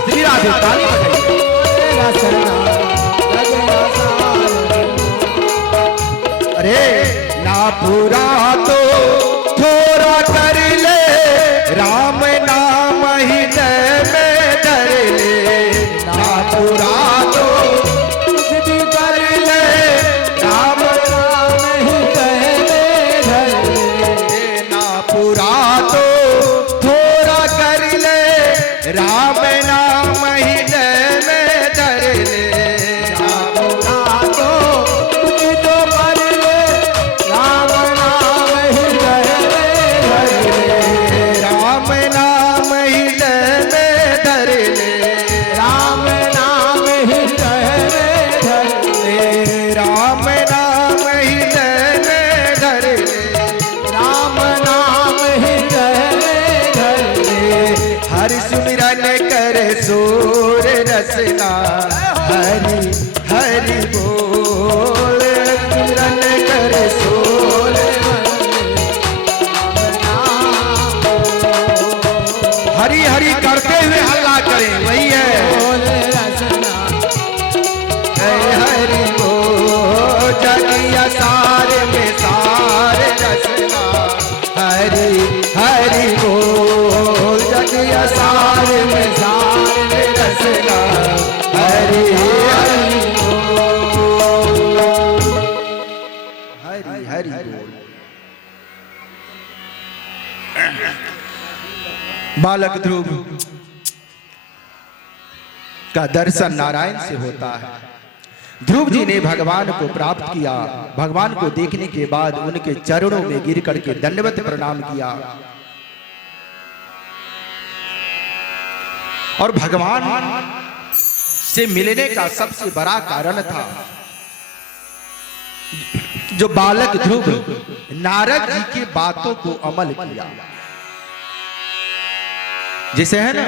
श्री राधे ताली बजाइए। रसना लगे आसार अरे ना पूरा तो थोड़ा कर ले, राम नाम ही जय में डर ले। ना पूरा तो कुछ भी कर ले, राम नाम ही कहने धर ना पूरा तो थोड़ा कर ले, राम नाम ही जय में डर ले। ना पूरा तो कुछ तो कर ले राम नाम ही कहने धर राम नाम ही जय में धर ले। राम नाम ही कहने धर राम नाम ही जय में धर ले। राम नाम ही कहने धर हरि सुमिरन कर सोर रसना हरि हरि बोल सुमिरन कर सोर हरि हरि करते हुए हल्ला करें, वही है बोल रसना जय हरि बोल जगिया सार में सार रसना हरि हरि बोल जगिया सार में सार रसना हरि हरि बोल हरि हरि बोल। बालक ध्रुव का दर्शन नारायण से होता है। ध्रुव जी ने भगवान को प्राप्त किया। भगवान को देखने के बाद उनके चरणों में गिर करके दंडवत प्रणाम किया और भगवान से मिलने का सबसे बड़ा कारण था जो बालक ध्रुव नारद जी की बातों को अमल किया। जैसे है ना,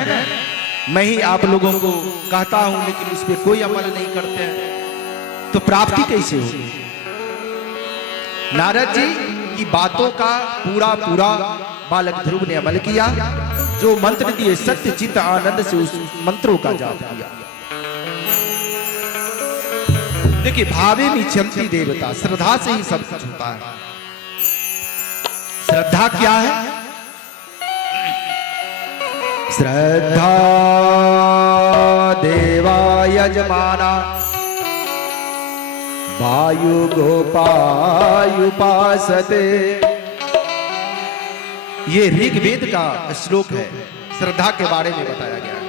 मैं ही आप लोगों को कहता हूं लेकिन उस पर कोई अमल नहीं करते हैं, तो प्राप्ति कैसे होगी? नारद जी की बातों का पूरा बालक ध्रुव ने अमल किया। जो मंत्र दिए सत्य चित्त आनंद से उस मंत्रों का जाप किया। देखिए, भावे में क्षमती देवता, श्रद्धा से ही सब कुछ होता है। श्रद्धा क्या है? श्रद्धा देवा यजमाना वायु गोपायुपासते। ये ऋग्वेद का श्लोक है, श्रद्धा के बारे में बताया गया है।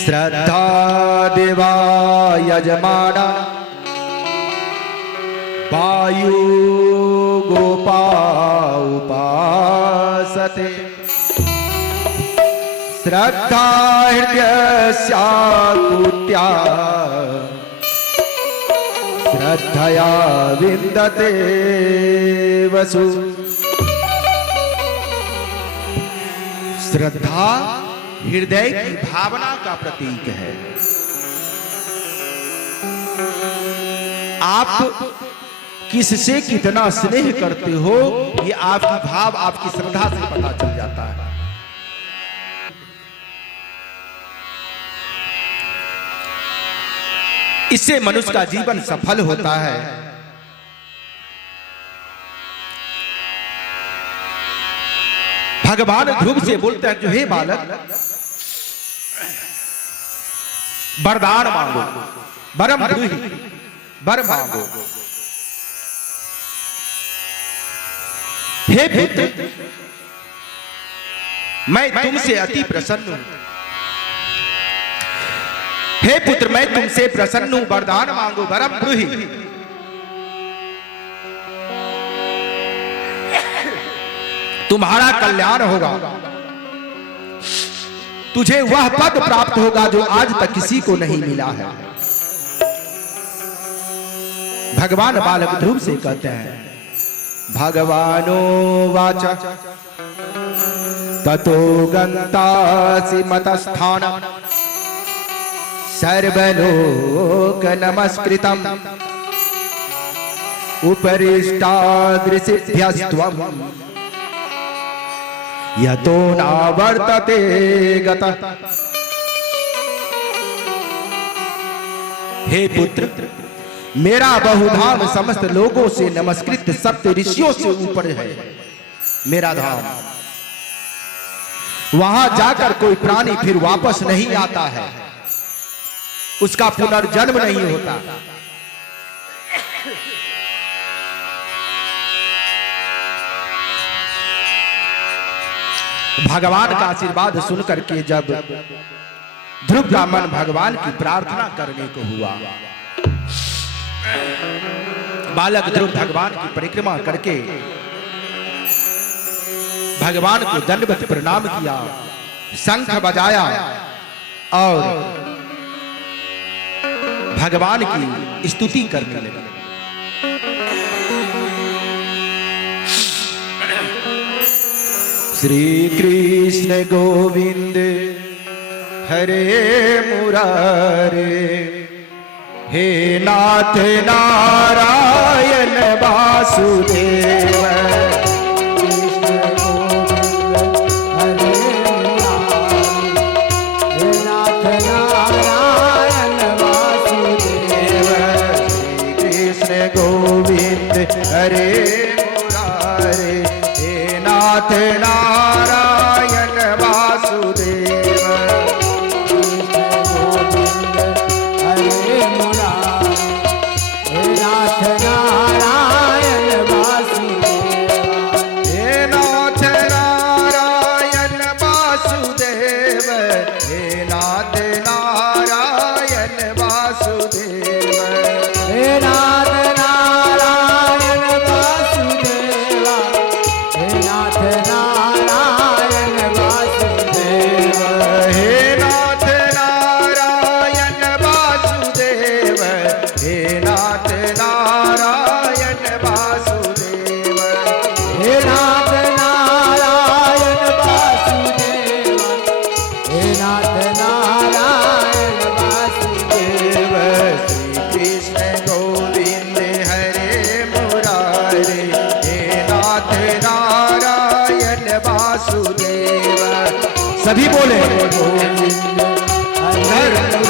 श्रद्धा देवा यजमाना वायु गोपायुपासते। श्रद्धा हृदयस्याकुत्या श्रद्धया विन्दते वसु। श्रद्धा हृदय की भावना का प्रतीक है। आप किससे कितना स्नेह करते हो, ये आपकी भाव, आपकी श्रद्धा से पता चल जाता है। इससे मनुष्य का जीवन सफल होता है। भगवान ध्रुव से बोलते हैं, जो हे बालक, वरदान मांगो, वरम ब्रूहि, वर मांगो। हे पुत्र, मैं तुमसे अति प्रसन्न हूं। हे पुत्र, मैं तुमसे प्रसन्न हूं, वरदान मांगो, वरम ब्रूहि। तुम्हारा कल्याण होगा, तुझे वह पद प्राप्त होगा जो आज तक किसी को नहीं मिला है। भगवान बालक ध्रुव से कहते हैं, भगवानो वाचा ततो गन्तासि मतस्थानम् सर्वलोक नमस्कृतम् उपरिष्टादृशिभ्यस्त्वम् यतो नावर्तते गतः। हे पुत्र, मेरा बहुधाम समस्त लोगों से नमस्कृत सप्त ऋषियों से ऊपर है। मेरा धाम, वहां जाकर कोई प्राणी फिर वापस नहीं आता है, उसका पुनर्जन्म नहीं होता। भगवान का आशीर्वाद सुनकर के जब ध्रुव का मन भगवान की प्रार्थना करने को हुआ, बालक ध्रुव भगवान की परिक्रमा करके भगवान को दंडवत प्रणाम किया, शंख बजाया और भगवान की स्तुति करने लगे। श्री कृष्ण गोविंद हरे मुरारे, हे नाथ नारायण वासुदेव। हरे मुरारे, हे नाथ नारायण वासुदेव। हरे मुरारे, हे नाथ नारायण वासुदेव। हे नाथ नारायण वासुदेव, हे नाथ नारायण वासुदेव। वासुदेव। हे नाथ नारायण वासुदेवा, हे नाथ नारायण वासुदेवा, हे नाथ नारायण वासुदेव, हे नाथ नारायण वासुदेव, हे नाथ नारायण वासुदेवा, हे नाथ नारायण वासुदेव। श्री कृष्ण गोविंद हरे मुरारे, हे नाथ नारायण वासुदेव। सभी बोले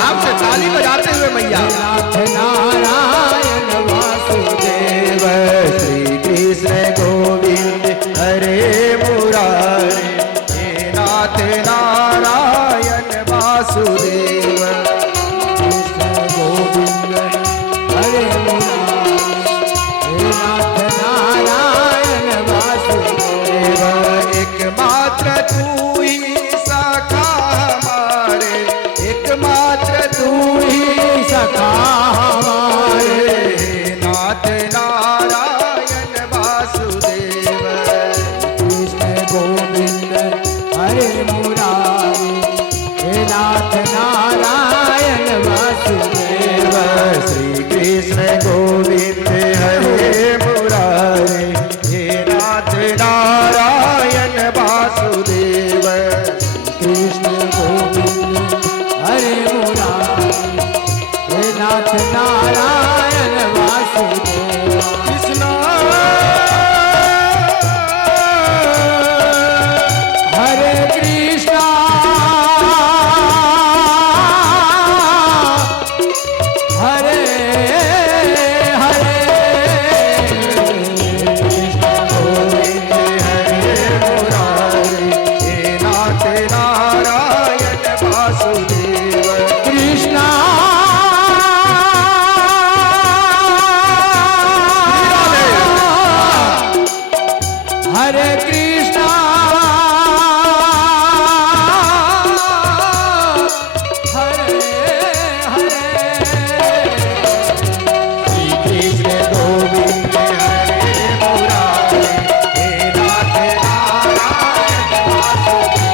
आपसे ताली बजाते हुए मैया। नाथ नारायण वासुदेव, श्री कृष्ण गोविंद हरे मुरारे, हे नाथ नारायण वासुदेव। कृष्ण गोविंद हरे मुरारे, हे नाथ नारायण वासुदेव। एकमात्र तू ही सखा हमारे, एकमात्र तू ही सखा हमारे, हे नाथ नारायण वासुदेव। कृष्ण गोविंद हरे मुरारे, हे नाथ नारायण वासुदेव। श्री कृष्ण गोविंद हरे मुरारे, हे नाथ नारायण वासुदेव। कृष्ण गोविंद हरे मुरारे, हे नाथ नारायण वासुदेव। कृष्ण हरे कृष्णा हरे हरे, गोविंद हरे मुरारे, हे नाथ नारायण वासुदेव। कृष्णा हरे कृष्णा हरे हरे, श्री कृष्ण गोविंद हरे मुरारे, हे नाथ नारायण वासुदेव।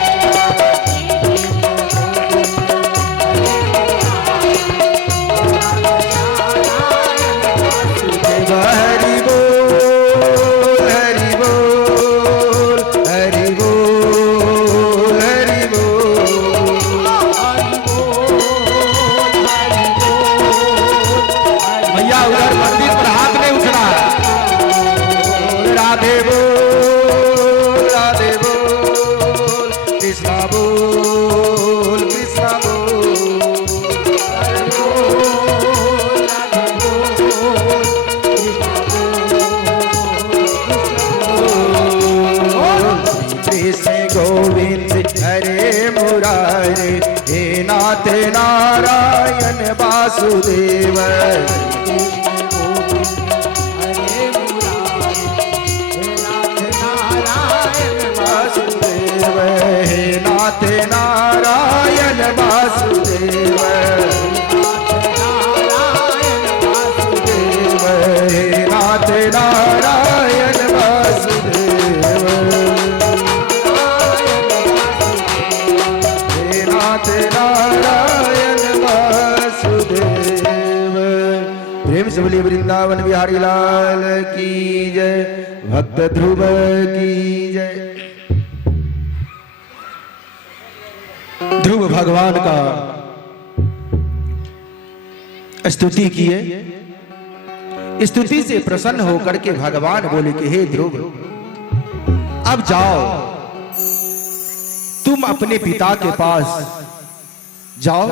हरि बोल हरि बोल हरि बोल हरि बोल। भैया उधर मंदिर पर हाथ नहीं उठना है। राधे बोल राधे बोल, कृष्णा बोल कृष्णा बोल। श्री कृष्ण गोविंद हरे मुरारे, हे नाथ नारायण वासुदेव। वासुदेव, हे नाथ नारायण वासुदेव। वासुदेव, हे नाथ नारायण वासुदेव। हे नाथ नारायण वासुदेव। प्रेम से बोलिए वृंदावन बिहारी लाल की जय, भक्त ध्रुव की जय। ध्रुव भगवान का स्तुति किए। स्तुति से प्रसन्न होकर के भगवान बोले कि हे ध्रुव, अब जाओ, तुम अपने पिता के पास जाओ।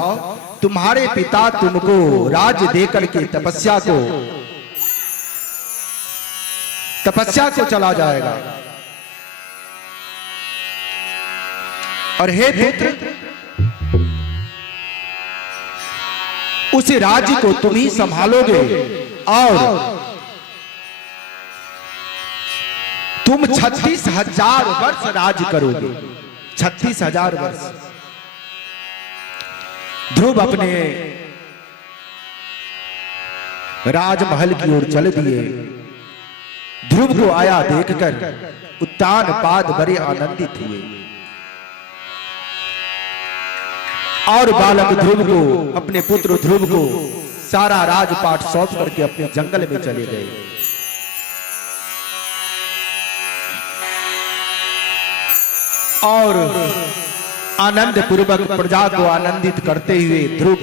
तुम्हारे पिता तुमको राज देकर के तपस्या को चला जाएगा। और हे पुत्र, उस राज्य को तुम ही संभालोगे और तुम 36,000 वर्ष राज करोगे। 36,000 वर्ष। ध्रुव अपने राजमहल की ओर चल दिए। ध्रुव को आया देखकर उत्तान पाद बड़े आनंदित हुए और बालक ध्रुव को, अपने पुत्र ध्रुव को सारा राजपाट सौंप करके अपने जंगल में चले गए। और आनंद पूर्वक प्रजा को आनंदित करते हुए ध्रुव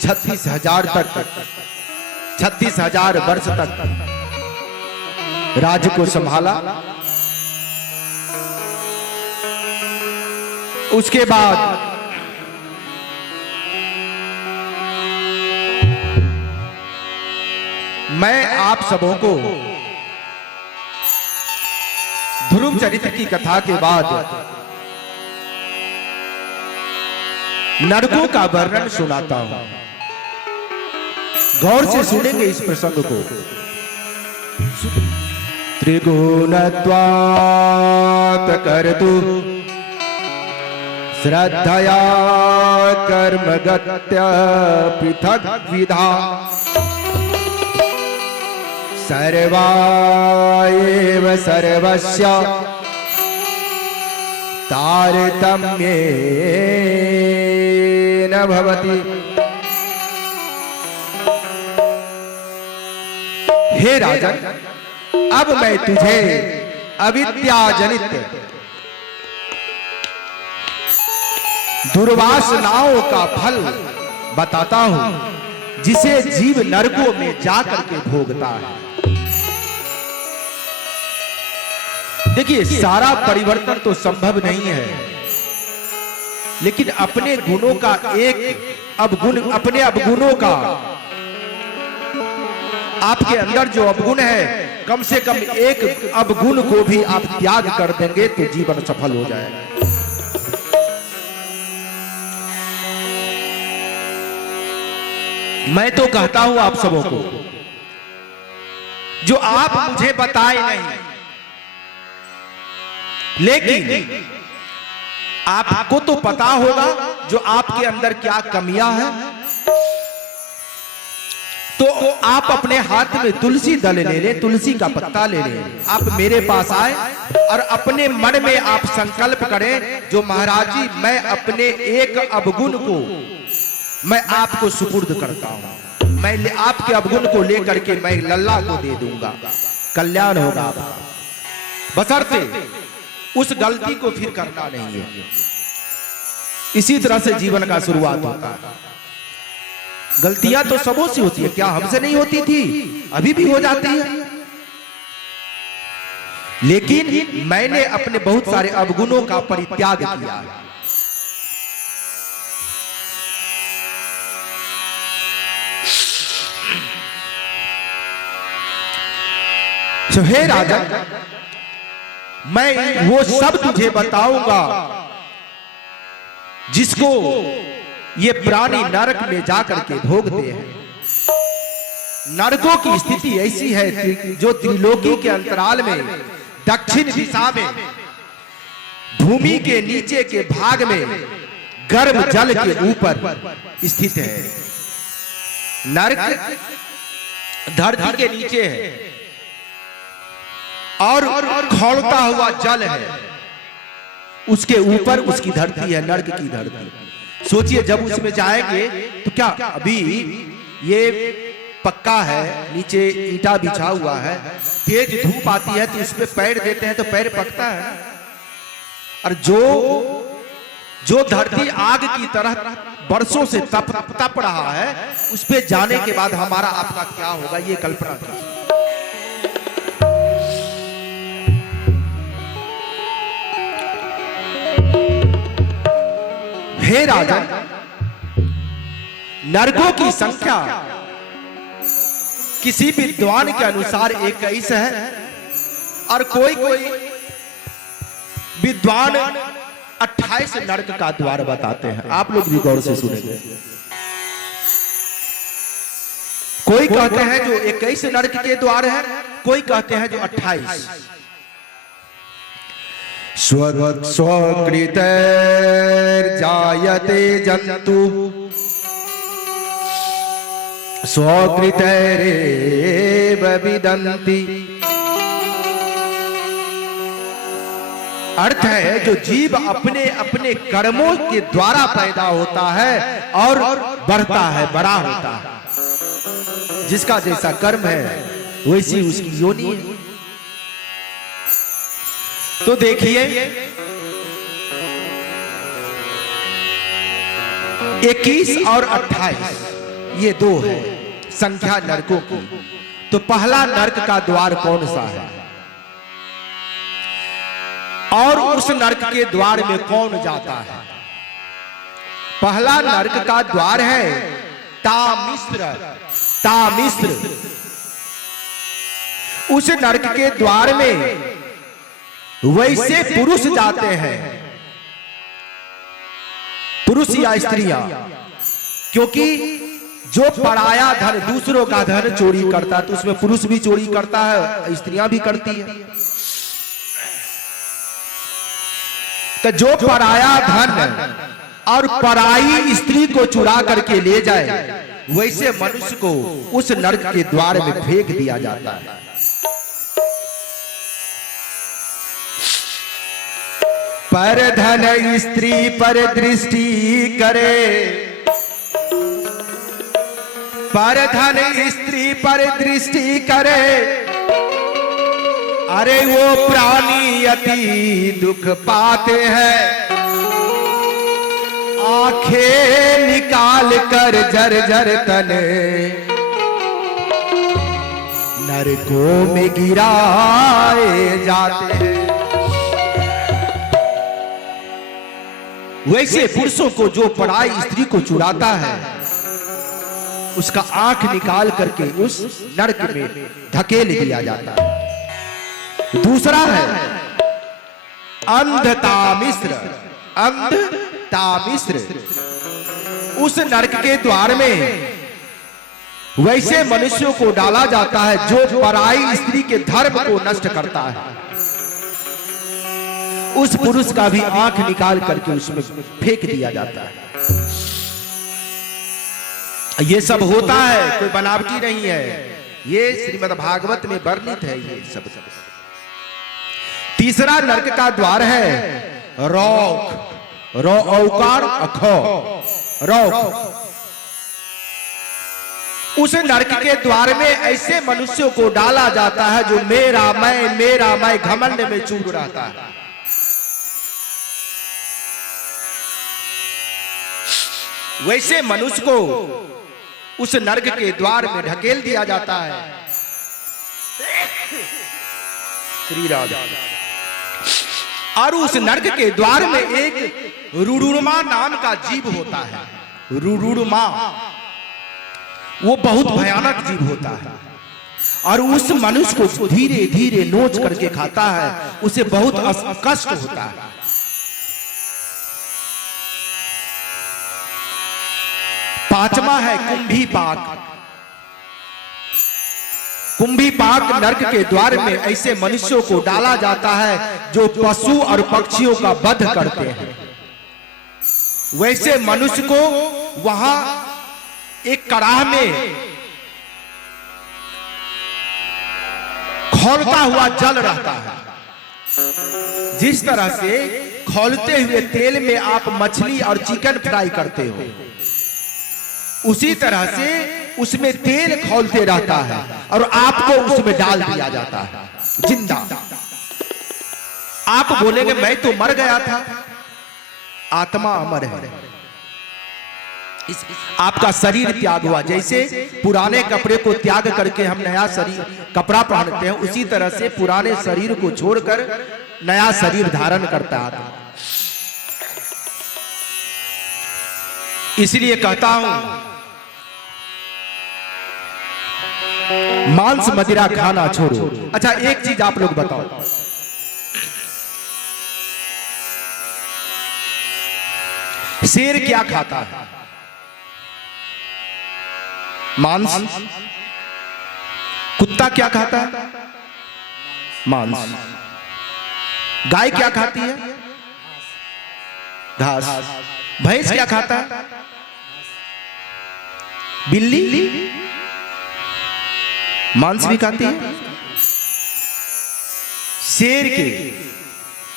36,000 वर्ष तक राज्य को संभाला। उसके बाद मैं आप सबों को ध्रुव चरित्र की कथा के बाद नरकों का वर्णन सुनाता हूं। गौर से सुनेंगे इस प्रसंग को। त्रिगुणत्वात् कर्तु श्रद्धया कर्मगत्या पृथक् विधा सर्वा एव सर्वस्य तारतम्येन भवति। हे राजन, अब मैं तुझे अविद्याजनित दुर्वासनाओं का फल बताता हूं, जिसे जीव नरकों में जाकर के भोगता है। देखिए, सारा परिवर्तन तो संभव नहीं है, लेकिन अपने गुणों का एक अवगुण, अपने अवगुणों का, आपके अंदर जो अवगुण है, कम से कम एक अवगुण को भी आप त्याग कर देंगे तो जीवन सफल हो जाएगा। मैं तो कहता हूं आप सबों को, जो आप मुझे बताए नहीं, लेकिन आपको तो पता होगा जो आपके अंदर क्या कमियां हैं। तो आप अपने हाथ में तुलसी दल ले लें, तुलसी का पत्ता ले लें, आप मेरे पास आए और अपने मन में आप संकल्प करें, जो महाराज जी मैं अपने एक अवगुण को मैं आपको सुपुर्द करता हूं, मैं आपके अवगुण को लेकर के मैं लल्ला को दे दूंगा, कल्याण होगा आपका। बशर्ते उस गलती को फिर करना नहीं है। इसी तरह से जीवन का शुरुआत होता है। गलतियां तो सबों से होती है, क्या हमसे नहीं होती थी? अभी भी हो जाती है। लेकिन मैंने अपने बहुत सारे अवगुणों का परित्याग किया। तो हे राजा, मैं वो सब तुझे बताऊंगा जिसको ये प्राणी नरक में जाकर के भोगते हैं। नरकों की स्थिति ऐसी है जो त्रिलोकी के अंतराल में दक्षिण दिशा में भूमि के नीचे के भाग में गर्म जल के ऊपर स्थित है। नरक धरती के नीचे है और खौलता हुआ जल है, उसके ऊपर उसकी धरती है, नरक की धरती। सोचिए, जब उसमें जाएंगे तो क्या, अभी ये पक्का है, नीचे ईंटा बिछा हुआ है, तेज धूप आती है तो उसमें पैर देते हैं तो पैर पकता है। और जो धरती आग की तरह बरसों से तप रहा है, उस पे जाने के बाद हमारा आपका क्या होगा, ये कल्पना कीजिए। हे राजा, नरकों की संख्या किसी विद्वान के अनुसार 21 है और कोई विद्वान 28 नरक का द्वार बताते हैं। आप लोग भी गौर से सुनेंगे। कोई कहते हैं जो 21 नरक के द्वार है, कोई कहते हैं जो 28। स्वकृतैर्जायते जन्तु स्वकृतैरेव विदन्ति। अर्थ है जो जीव अपने अपने कर्मों के द्वारा पैदा होता है और बढ़ता है, बड़ा होता है। जिसका जैसा कर्म है वैसी उसकी योनि है। तो देखिए 21 और 28 ये दो है संख्या नरकों की। तो पहला नरक का द्वार कौन सा है और उस नरक के द्वार में कौन जाता है? पहला नरक का द्वार है तामिश्र। तामिश्र उस नरक के द्वार में वैसे पुरुष जाते हैं, पुरुष या स्त्रियां, क्योंकि जो पराया धन दूसरों का धन चोरी करता है तो उसमें पुरुष भी चोरी करता है, स्त्रियां भी करती है। तो जो पराया धन और पराई स्त्री को चुरा करके ले जाए वैसे मनुष्य को उस नरक के द्वार में फेंक दिया जाता है। पर धन स्त्री पर दृष्टि करे, पर धन स्त्री पर दृष्टि करे, अरे वो प्राणी अति दुख पाते हैं। आंखें निकाल कर जर्जर तने नरकों में गिराए जाते हैं। वैसे पुरुषों को जो पराई स्त्री को चुराता है उसका आंख निकाल करके उस नरक में धकेल दिया जाता है। दूसरा है अंधतामिश्र। अंधतामिश्र उस नरक के द्वार में वैसे मनुष्यों को डाला जाता है जो पराई स्त्री के धर्म को नष्ट करता है। उस पुरुष का भी आंख निकाल करके उसमें फेंक दिया जाता है। ये सब होता है, कोई बनावटी नहीं है, ये श्रीमद् भागवत में वर्णित है ये सब। तीसरा नरक का द्वार है रौक। औकार अखो रौक। उस नरक के द्वार में ऐसे मनुष्यों को डाला जाता है जो मेरा मैं घमंड में चूर रहता है। वैसे मनुष्य को उस नरक के द्वार में ढकेल दिया जाता है। श्री राधा। और उस नरक के द्वार में एक रुरुरमा नाम का जीव होता है। रुरुरमा वो बहुत भयानक जीव होता है और उस मनुष्य को धीरे धीरे नोच करके खाता है, उसे बहुत कष्ट होता है। पांचवा है कुंभीपाक। कुंभीपाक नरक के द्वार में ऐसे मनुष्यों को डाला जाता है जो पशु और पक्षियों का वध करते हैं। वैसे मनुष्य को वहां एक कड़ाह में खौलता हुआ जल रहता है। जिस तरह से खौलते हुए तेल में आप मछली और चिकन फ्राई करते हो, उसी तरह से उसमें तेल खौलते रहता है और आपको उसमें डाल दिया जाता है जिंदा। आप बोलेंगे मैं तो मर गया था, आत्मा अमर है। आपका शरीर त्याग हुआ। जैसे पुराने कपड़े को त्याग करके हम नया शरीर कपड़ा पहनते हैं, उसी तरह से पुराने शरीर को छोड़कर नया शरीर धारण करता है। इसलिए कहता हूं मांस मदिरा खाना छोड़ो। अच्छा एक चीज आप लोग बताओ, शेर क्या खाता है? मांस। कुत्ता क्या खाता है? मांस। गाय क्या खाती है? घास। भैंस क्या खाता है? बिल्ली मांस भी खाती शेर के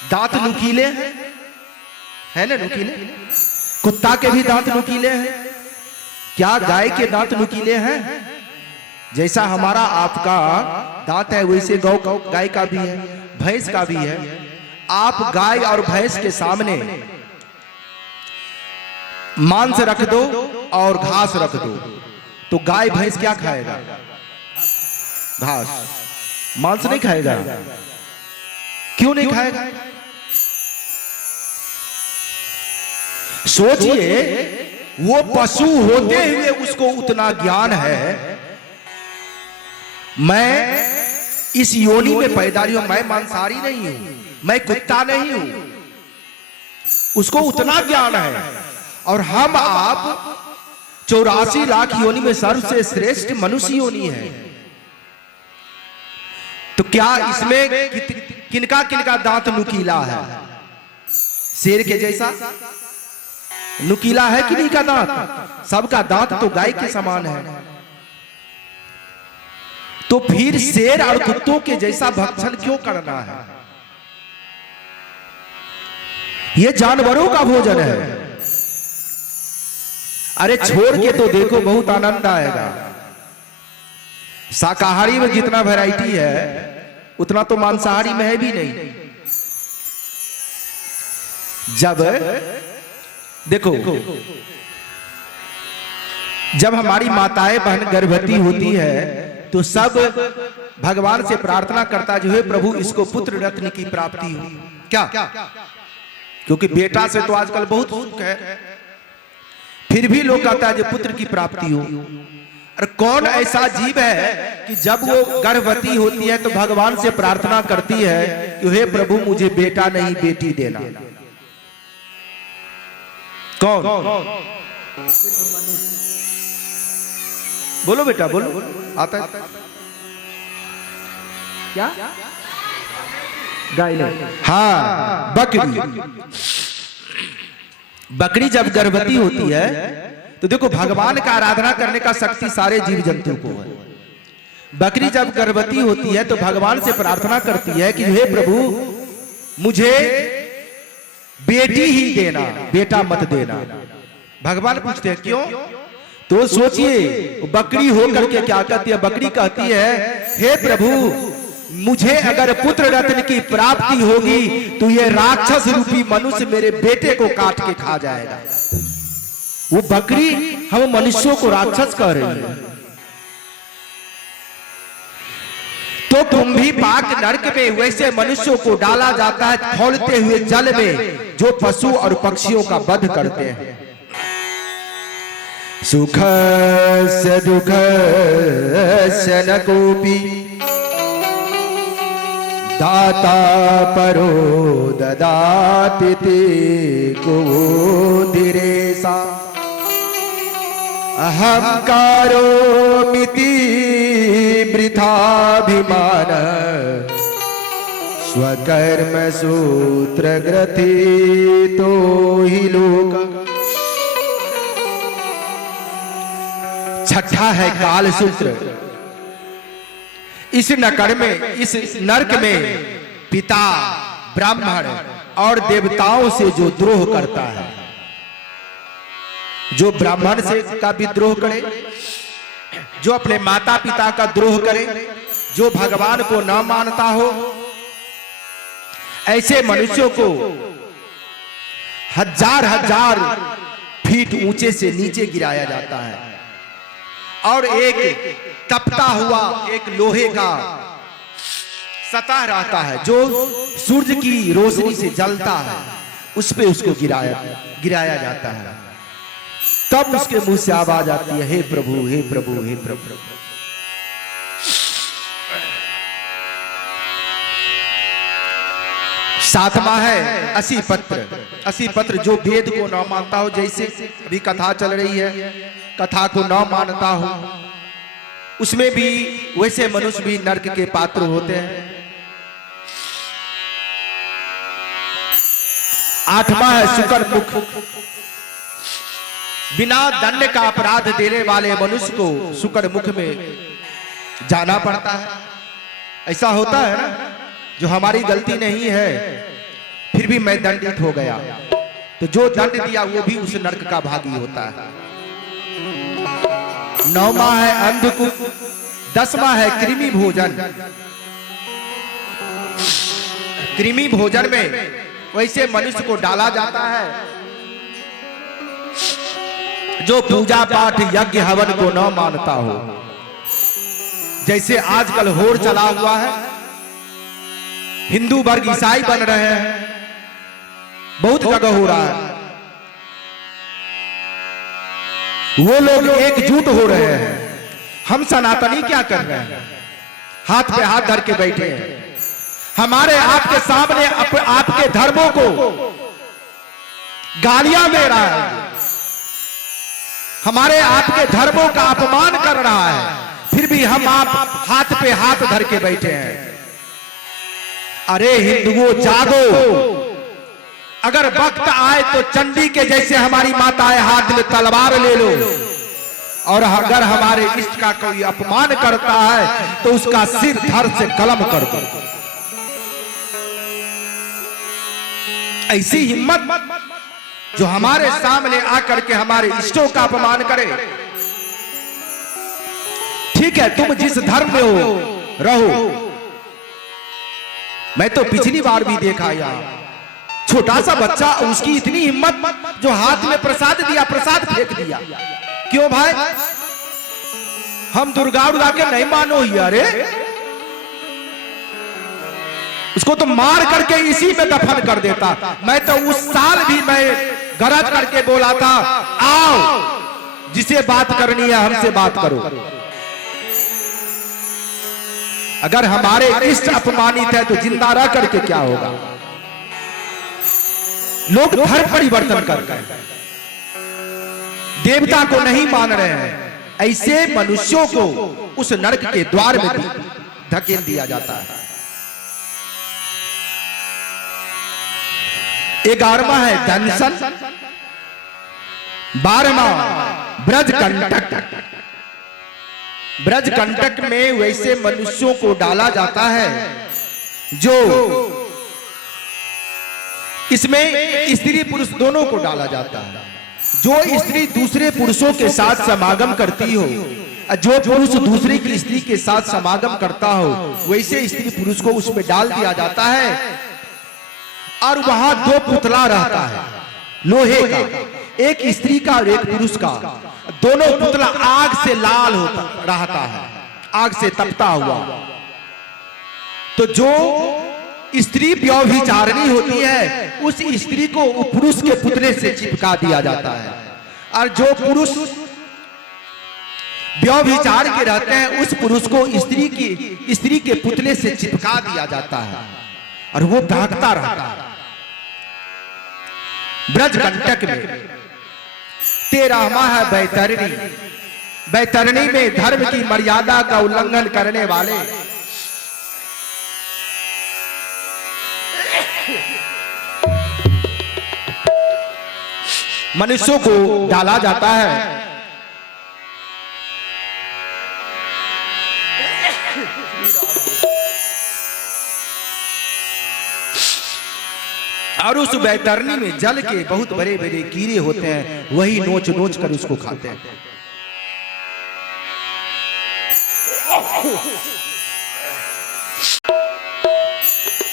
दांत नुकीले है ना, नुकीले। कुत्ता के भी दांत नुकीले हैं। क्या गाय के दांत नुकीले हैं? जैसा हमारा आपका दांत है वैसे गाय का भी है, भैंस का भी है। आप गाय और भैंस के सामने मांस रख दो और घास रख दो तो गाय भैंस क्या खाएगा? घास, मांस नहीं खाएगा। क्यों नहीं खाएगा? सोचिए, वो पशु होते हुए उसको उतना ज्ञान है, मैं इस योनि में पैदा हुआ, मैं मांसाहारी नहीं हूं, मैं कुत्ता नहीं हूं, उसको उतना ज्ञान है। और हम आप 84 लाख योनि में सबसे श्रेष्ठ मनुष्य योनि है। तो क्या इसमें किनका किनका दांत नुकीला है? शेर के जैसा नुकीला है कि नहीं का दांत? सबका दांत तो गाय के समान है। तो फिर शेर और कुत्तों के जैसा भक्षण क्यों करना है? ये जानवरों का भोजन है। अरे छोड़ के तो देखो, बहुत आनंद आएगा। शाकाहारी में जितना वैरायटी है उतना तो मांसाहारी में है भी नहीं। जब देखो, जब हमारी माताएं बहन गर्भवती होती है तो सब भगवान से प्रार्थना करता जो है प्रभु इसको पुत्र रत्न की प्राप्ति हो। क्या? क्योंकि बेटा से तो आजकल बहुत सुख है, फिर भी लोग कहता है जो पुत्र की प्राप्ति हो। और कौन ऐसा जीव है कि जब वो गर्भवती होती है तो भगवान से प्रार्थना करती है कि हे प्रभु मुझे बेटा नहीं बेटी देना? कौन? बोलो बेटा, बोलो। आता है क्या? गाय नहीं, हाँ बकरी। बकरी जब गर्भवती होती है तो देखो, भगवान का आराधना करने का शक्ति सारे जीव जंतु को है। बकरी जब गर्भवती होती है तो भगवान से प्रार्थना करती है कि हे प्रभु मुझे बेटी ही देना, बेटा मत देना। भगवान पूछते हैं क्यों? तो सोचिए, बकरी होकर के क्या कहती है? बकरी कहती है हे प्रभु मुझे अगर पुत्र रत्न की प्राप्ति होगी तो ये राक्षस रूपी मनुष्य मेरे बेटे को काट के खा जाएगा। वो बकरी हम मनुष्यों को राक्षस कह रही है। तो कुंभी पाक नरक में वैसे मनुष्यों को डाला जाता है खौलते हुए जल में, जो पशु और पक्षियों का वध करते हैं। सुख से दुख से न कोपी दाता परो ददाति ते को धीरेसा अहंकारो मिति वृथाभिमान स्वकर्म सूत्र ग्रथि तो ही लोक। छठा है काल सूत्र। इस नकर में, इस नरक में पिता ब्राह्मण और देवताओं से जो द्रोह करता है, जो ब्राह्मण से का विद्रोह करे, जो अपने माता पिता का द्रोह करे, जो भगवान को न मानता हो, ऐसे मनुष्यों को हजार हजार फीट ऊंचे से नीचे गिराया जाता है और एक तपता हुआ एक लोहे का सतह रहता है जो सूर्य की रोशनी से जलता है, उस पे उसको गिराया जाता है। तब उसके मुंह से आवाज आती है हे प्रभु हे प्रभु हे प्रभु। सातवां है असी पत्र। असी पत्र जो वेद को न मानता हो, जैसे अभी कथा चल रही है, कथा को न मानता हो, उसमें भी वैसे मनुष्य भी नरक के पात्र होते हैं। आठवां है शुकर मुख। बिना दंड का अपराध देने वाले मनुष्य को शुकर मुख में जाना पड़ता है। ऐसा होता है ना, जो हमारी गलती नहीं है फिर भी मैं दंडित हो गया, तो जो दंड दिया वो भी उस नरक का भागी होता है। 9वां है अंधकूप, 10वां है कृमि भोजन। कृमि भोजन में वैसे मनुष्य को डाला जाता है जो पूजा पाठ यज्ञ हवन को न मानता हो। जैसे आजकल होड़ चला हुआ है, हिंदू वर्ग ईसाई बन रहे हैं, बहुत जगह हो रहा है। वो लोग एकजुट हो रहे हैं, हम सनातनी क्या कर रहे हैं? हाथ पे हाथ धर के बैठे हैं। हमारे आपके सामने आपके धर्मों को गालियां दे रहा है, हमारे आपके धर्मों का अपमान कर रहा है, फिर भी हम आप हाथ पे हाथ धर के बैठे हैं। अरे हिंदुओं जागो, अगर वक्त आए तो चंडी के जैसे हमारी माताएं हाथ में तलवार ले लो, और अगर हमारे इष्ट का कोई अपमान करता है तो उसका सिर धड़ से कलम कर दो। ऐसी हिम्मत जो हमारे सामने आकर के हमारे इष्टों का अपमान करे। ठीक है, तुम जिस धर्म में हो रहो। मैं तो पिछली बार भी देखा यहाँ छोटा सा बच्चा, उसकी इतनी हिम्मत जो हाथ में प्रसाद दिया, प्रसाद फेंक दिया। क्यों भाई? हम दुर्गा उर्गा के नहीं मानो ही। अरे उसको तो मार करके इसी में दफन कर देता। मैं तो उस साल भी मैं गरज करके बोला था, आओ जिसे बात करनी है हमसे बात करो। अगर हमारे इष्ट अपमानित है तो जिंदा रह करके क्या होगा? लोग धर्म परिवर्तन करते हैं, देवता को नहीं मान रहे हैं। ऐसे मनुष्यों को उस नरक के द्वार में धकेल दिया जाता है। 11वां है दंशन, 12वां ब्रज कंटक। ब्रज कंटक में वैसे मनुष्यों को डाला जाता है जो, इसमें स्त्री पुरुष दोनों को डाला जाता है। जो स्त्री दूसरे पुरुषों के साथ समागम करती हो, जो पुरुष दूसरे की स्त्री के साथ समागम करता हो, वैसे स्त्री पुरुष को उसमें डाल दिया जाता है। और वहां 2 पुतला रहता है लोहे का, एक स्त्री का और एक पुरुष का। दोनों पुतला आग से लाल होता रहता है, आग से तपता हुआ। तो जो स्त्री व्यभिचारिणी होती है, उस स्त्री को पुरुष के पुतले से चिपका दिया जाता है, और जो पुरुष व्यभिचार के रहते हैं उस पुरुष को स्त्री के पुतले से चिपका दिया जाता है, और वो भागता रहता है। ब्रज कंटक में 13वां है बैतरणी। बैतरणी में धर्म की मर्यादा का उल्लंघन करने वाले मनुष्यों को डाला जाता है। और उस बैतरणी में जल के बहुत बड़े बड़े कीड़े होते हैं, वही नोच नोच कर उसको खाते हैं।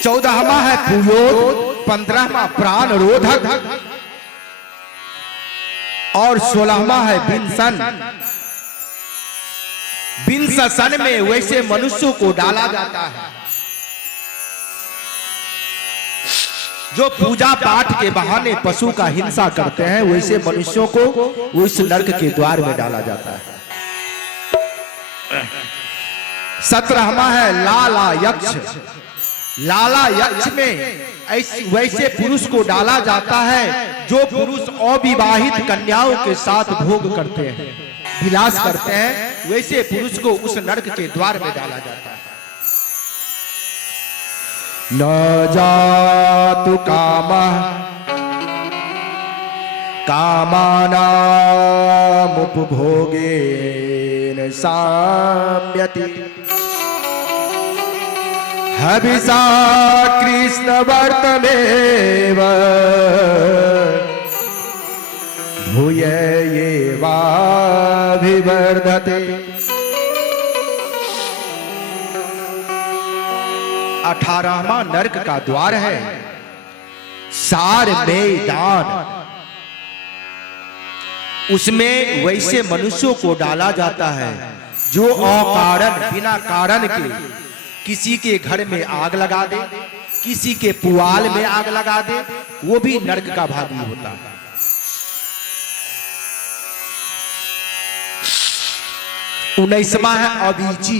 चौदहवां है पुयोग, 15वां प्राण रोधक, और 16वां है बिंसन। बिंसन में वैसे मनुष्यों को डाला जाता है जो पूजा पाठ के बहाने पशु का हिंसा करते हैं, वैसे मनुष्यों को उस नरक के द्वार में डाला जाता है। 17वां है लाला यक्ष। लाला यक्ष में वैसे पुरुष को डाला जाता है जो पुरुष अविवाहित कन्याओं के साथ भोग करते हैं, विलास करते हैं, वैसे पुरुष को उस नरक के द्वार में डाला जाता है। न जातु कामः कामानामुपभोगेन साम्यति हविषा कृष्णवर्तमेव भूय एवाभिवर्धते। 18वां नरक का द्वार है सार मैदान। उसमें वैसे मनुष्यों को डाला जाता है जो अकारण बिना कारण के किसी के घर में आग लगा दे, किसी के पुआल में आग लगा दे, वो भी नरक का भागी होता है। उन्नीसवां है अवीची,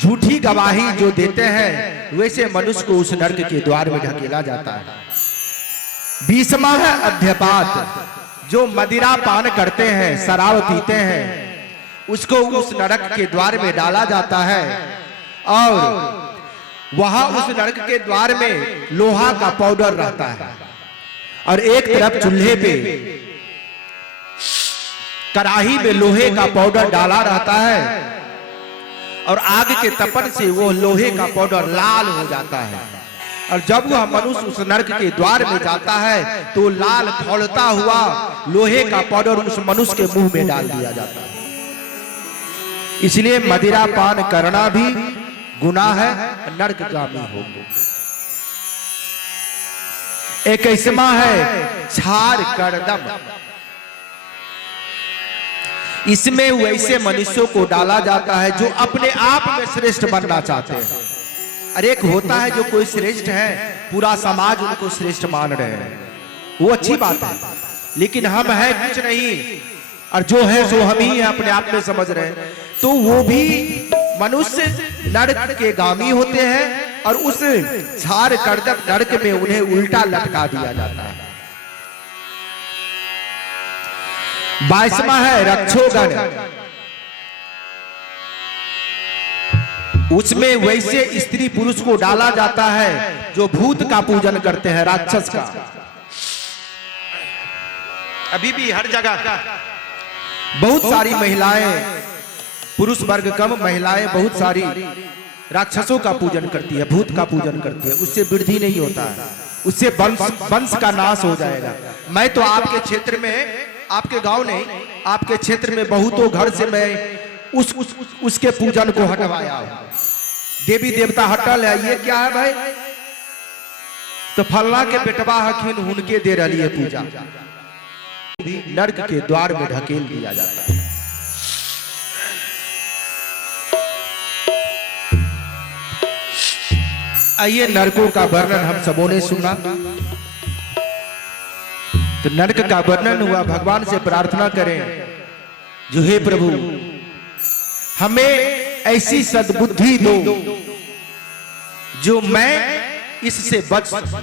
झूठी गवाही जो देते हैं वैसे मनुष्य को उस नरक के द्वार में ढकेला जाता है। 20वां है अध्यपात, जो मदिरा पान करते हैं, शराब पीते हैं, उसको उस नरक के द्वार में डाला जाता है। और वहां उस नरक के द्वार में लोहा का पाउडर रहता है और एक तरफ चूल्हे पे कढ़ाई में लोहे का पाउडर डाला रहता है और आग के तपन से वो लोहे का पाउडर लाल हो जाता है। और जब वह मनुष्य उस नरक के द्वार में जाता है तो लाल खौलता हुआ लोहे का पाउडर उस मनुष्य के मुंह में डाल दिया जाता है। इसलिए मदिरा पान करना भी गुनाह है, नरकगामी हो। 21वां है छार करदम। इसमें वैसे मनुष्यों को डाला जाता है जो अपने आप में श्रेष्ठ बनना चाहते हैं। अरे एक होता है जो कोई श्रेष्ठ है, पूरा समाज उनको श्रेष्ठ मान रहे हैं, वो अच्छी बात है, लेकिन हम हैं कुछ नहीं और जो है सो हम ही अपने आप में समझ रहे हैं, तो वो भी मनुष्य नरक के गामी होते हैं और उस छार करदम नरक में उन्हें उल्टा लटका दिया जाता है। 22वां है रक्षोगण। उसमें वैसे स्त्री पुरुष को डाला जाता है जो भूत का पूजन करते हैं, राक्षस का। अभी भी हर जगह बहुत सारी महिलाएं, पुरुष वर्ग कम, महिलाएं बहुत सारी राक्षसों का पूजन करती है, भूत का पूजन करती है। उससे वृद्धि नहीं होता है, उससे वंश का नाश हो जाएगा। मैं तो आपके क्षेत्र में, आपके गांव नहीं, आपके क्षेत्र में बहुतों घर से मैं उसके पूजन को हटवाया हूं। देवी देवता हटल है, ये क्या है भाई? तो फलना के बेटवा हखिन उनके दे रही है पूजा। नरक के द्वार में ढकेल दिया जाता है। आइए नरकों का वर्णन हम सबों ने सुना। तो नरक का वर्णन हुआ, भगवान से प्रार्थना करें जो हे प्रभु हमें ऐसी सद्बुद्धि दो जो मैं इससे बच सकूं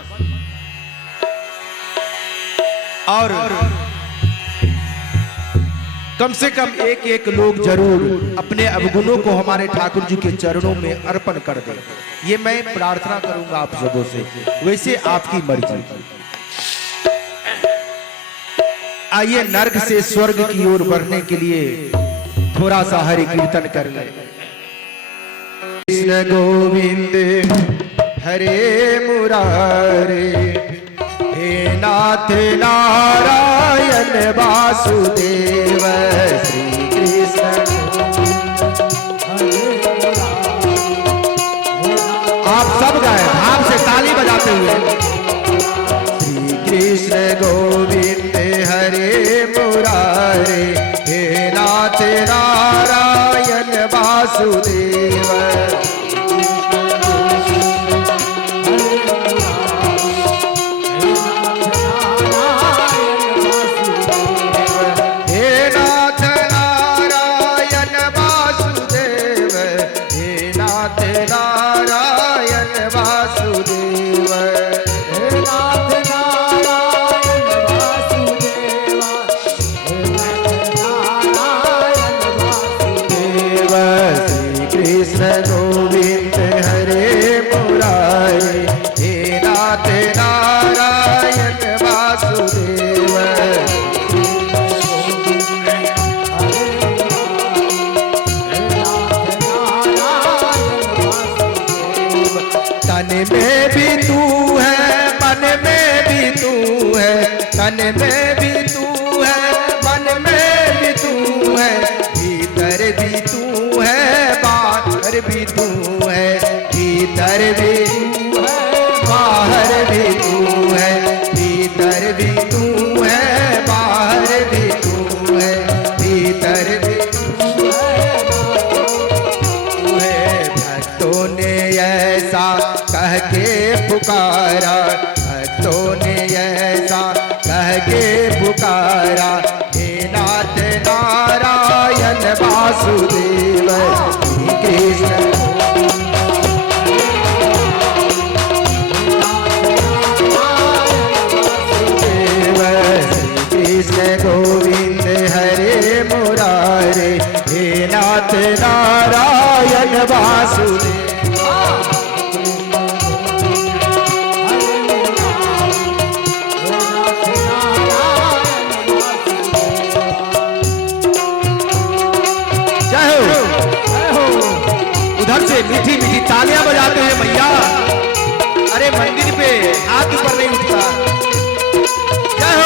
और कम से कम एक लोग जरूर अपने अवगुणों को हमारे ठाकुर जी के चरणों में अर्पण कर दे। ये मैं प्रार्थना करूंगा आप सबों से, वैसे आपकी मर्जी। आइए नरक से स्वर्ग की ओर बढ़ने के लिए थोड़ा सा हरि कीर्तन कर ले। कृष्ण गोविंद हरे मुरारे, हे नाथ नारायण वासुदेव, श्री कृष्ण आप सब गाए भाव से ताली बजाते हुए। श्री कृष्ण गोविंद हरे मुरारे, हे नाथ नारायण वासुदेव, में भी तू है, मन में भी तू है, तन में भी तू है, मन में भी तू है, भीतर भी तू है, बाहर भी तू है, भीतर भी तू है, बाहर भी तू है, भीतर भी तू है, बाहर भी तू है, भीतर भी तू है। भक्तों ने ऐसा कह के पुकारा, भक्तों ने ऐसा कह के पुकारा, हे नाथ नारायण वासुदेव श्री कृष्ण। कृष्ण गोविंद हरे मुरारे, हे नाथ नारायण वासुदेव। जय हो, जय हो। उधर से मीठी मीठी तालियां बजाते हैं भैया। अरे मंदिर पे हाथ ऊपर नहीं उठता। जय हो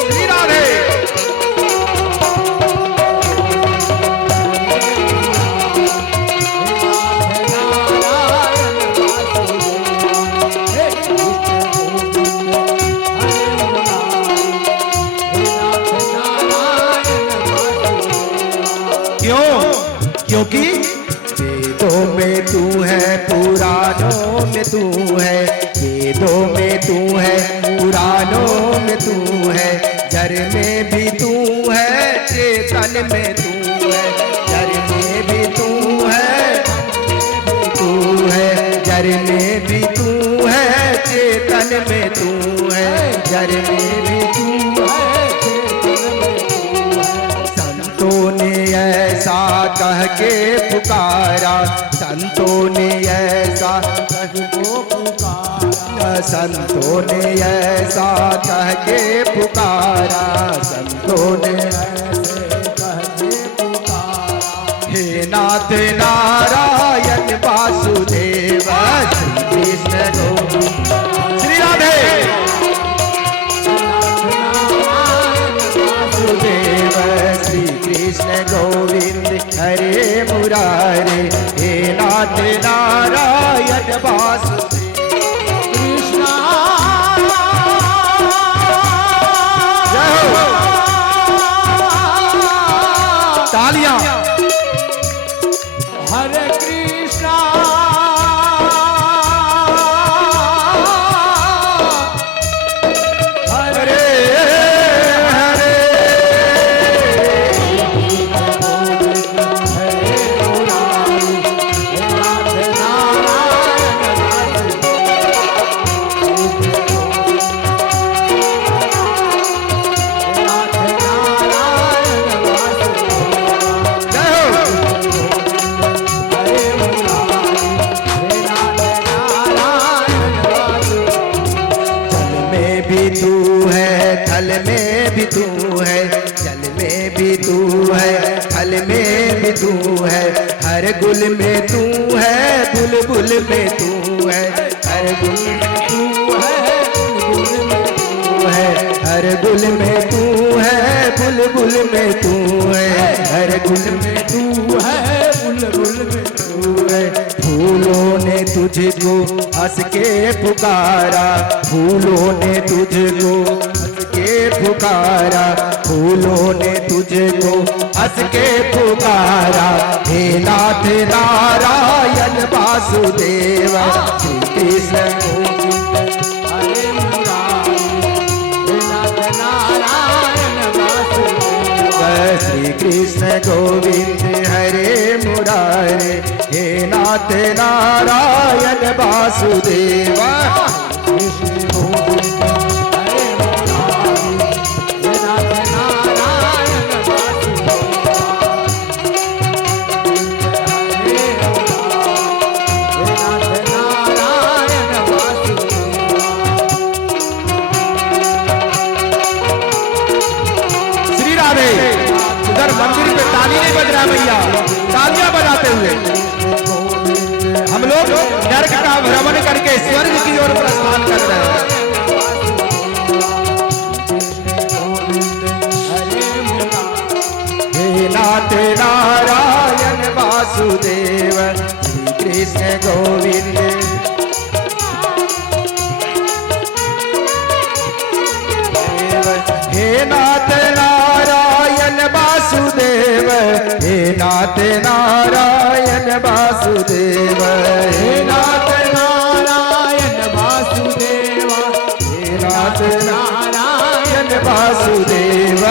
श्री राधे। क्यों? क्योंकि वेदों में तू है, पुराणों में तू है, वेदों में तू है, पुराणों में तू है, जड़ में भी तू है, चेतन में तू है, जड़ में भी तू है, तू है, जड़ में भी तू है, चेतन में तू है, जड़ में भी तू है, संतों ने ऐसा कह के पुकारा, संतों ने ऐसा कह के पुकारा, संतों ने ऐसा कह के पुकारा, संतों ने ऐसे कह के पुकारा, हे नाथ नारायण वासुदेव श्री कृष्ण गोविंद श्री राधे। वासुदेव श्री कृष्ण गोविंद हरे मुरारे, हे नाथ नारायण वासुदेव कृष्ण। जय हो। तालियां। हरे कृष्णा हरे थल में भी तू है, जल में भी तू है, थल में भी तू है, हर गुल में तू है, बुलबुल में तू है, हर गुल में तू है, बुलबुल में तू है, हर गुल में तू है, बुलबुल में तू है, हर गुल में तू है, बुलबुल में तू है। फूलों ने तुझको हंस के पुकारा, फूलों ने तुझको के पुकारा, फूलों ने तुझको हंस के पुकारा, हे नाथ नारायण वासुदेव श्री कृष्ण गोविंद हरे मुरारे, हे नाथ नारायण वासुदेव श्री कृष्ण गोविंद हरे मुरारे, हे नाथ नारायण वासुदेव कृष्ण गोविंद उधर मंदिर पे ताली नहीं बज रहा भैया, तालियां बजाते हुए हम लोग नरक का भ्रमण करके स्वर्ग की ओर प्रस्थान कर रहे हैं। हे नाथ नारायण वासुदेव श्री कृष्ण गोविंद। हे नाथ नारायण वासुदेव, हे नाथ नारायण वासुदेव, हे नाथ नारायण वासुदेव, हे नाथ नारायण वासुदेव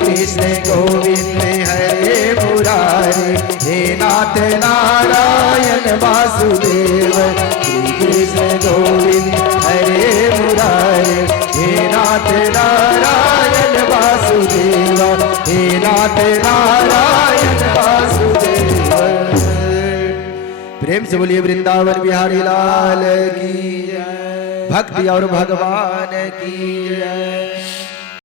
कृष्ण गोविंद हरे मुरारी। हे नाथ नारायण वासुदेव श्री कृष्ण गोविंद हरे मुरारी। हे नाथ नारायण वासुदेव, हे नाथ नारायण वासुदेव। प्रेम से बोलिए वृंदावन बिहारी लाल की जय, भक्ति और भगवान की जय।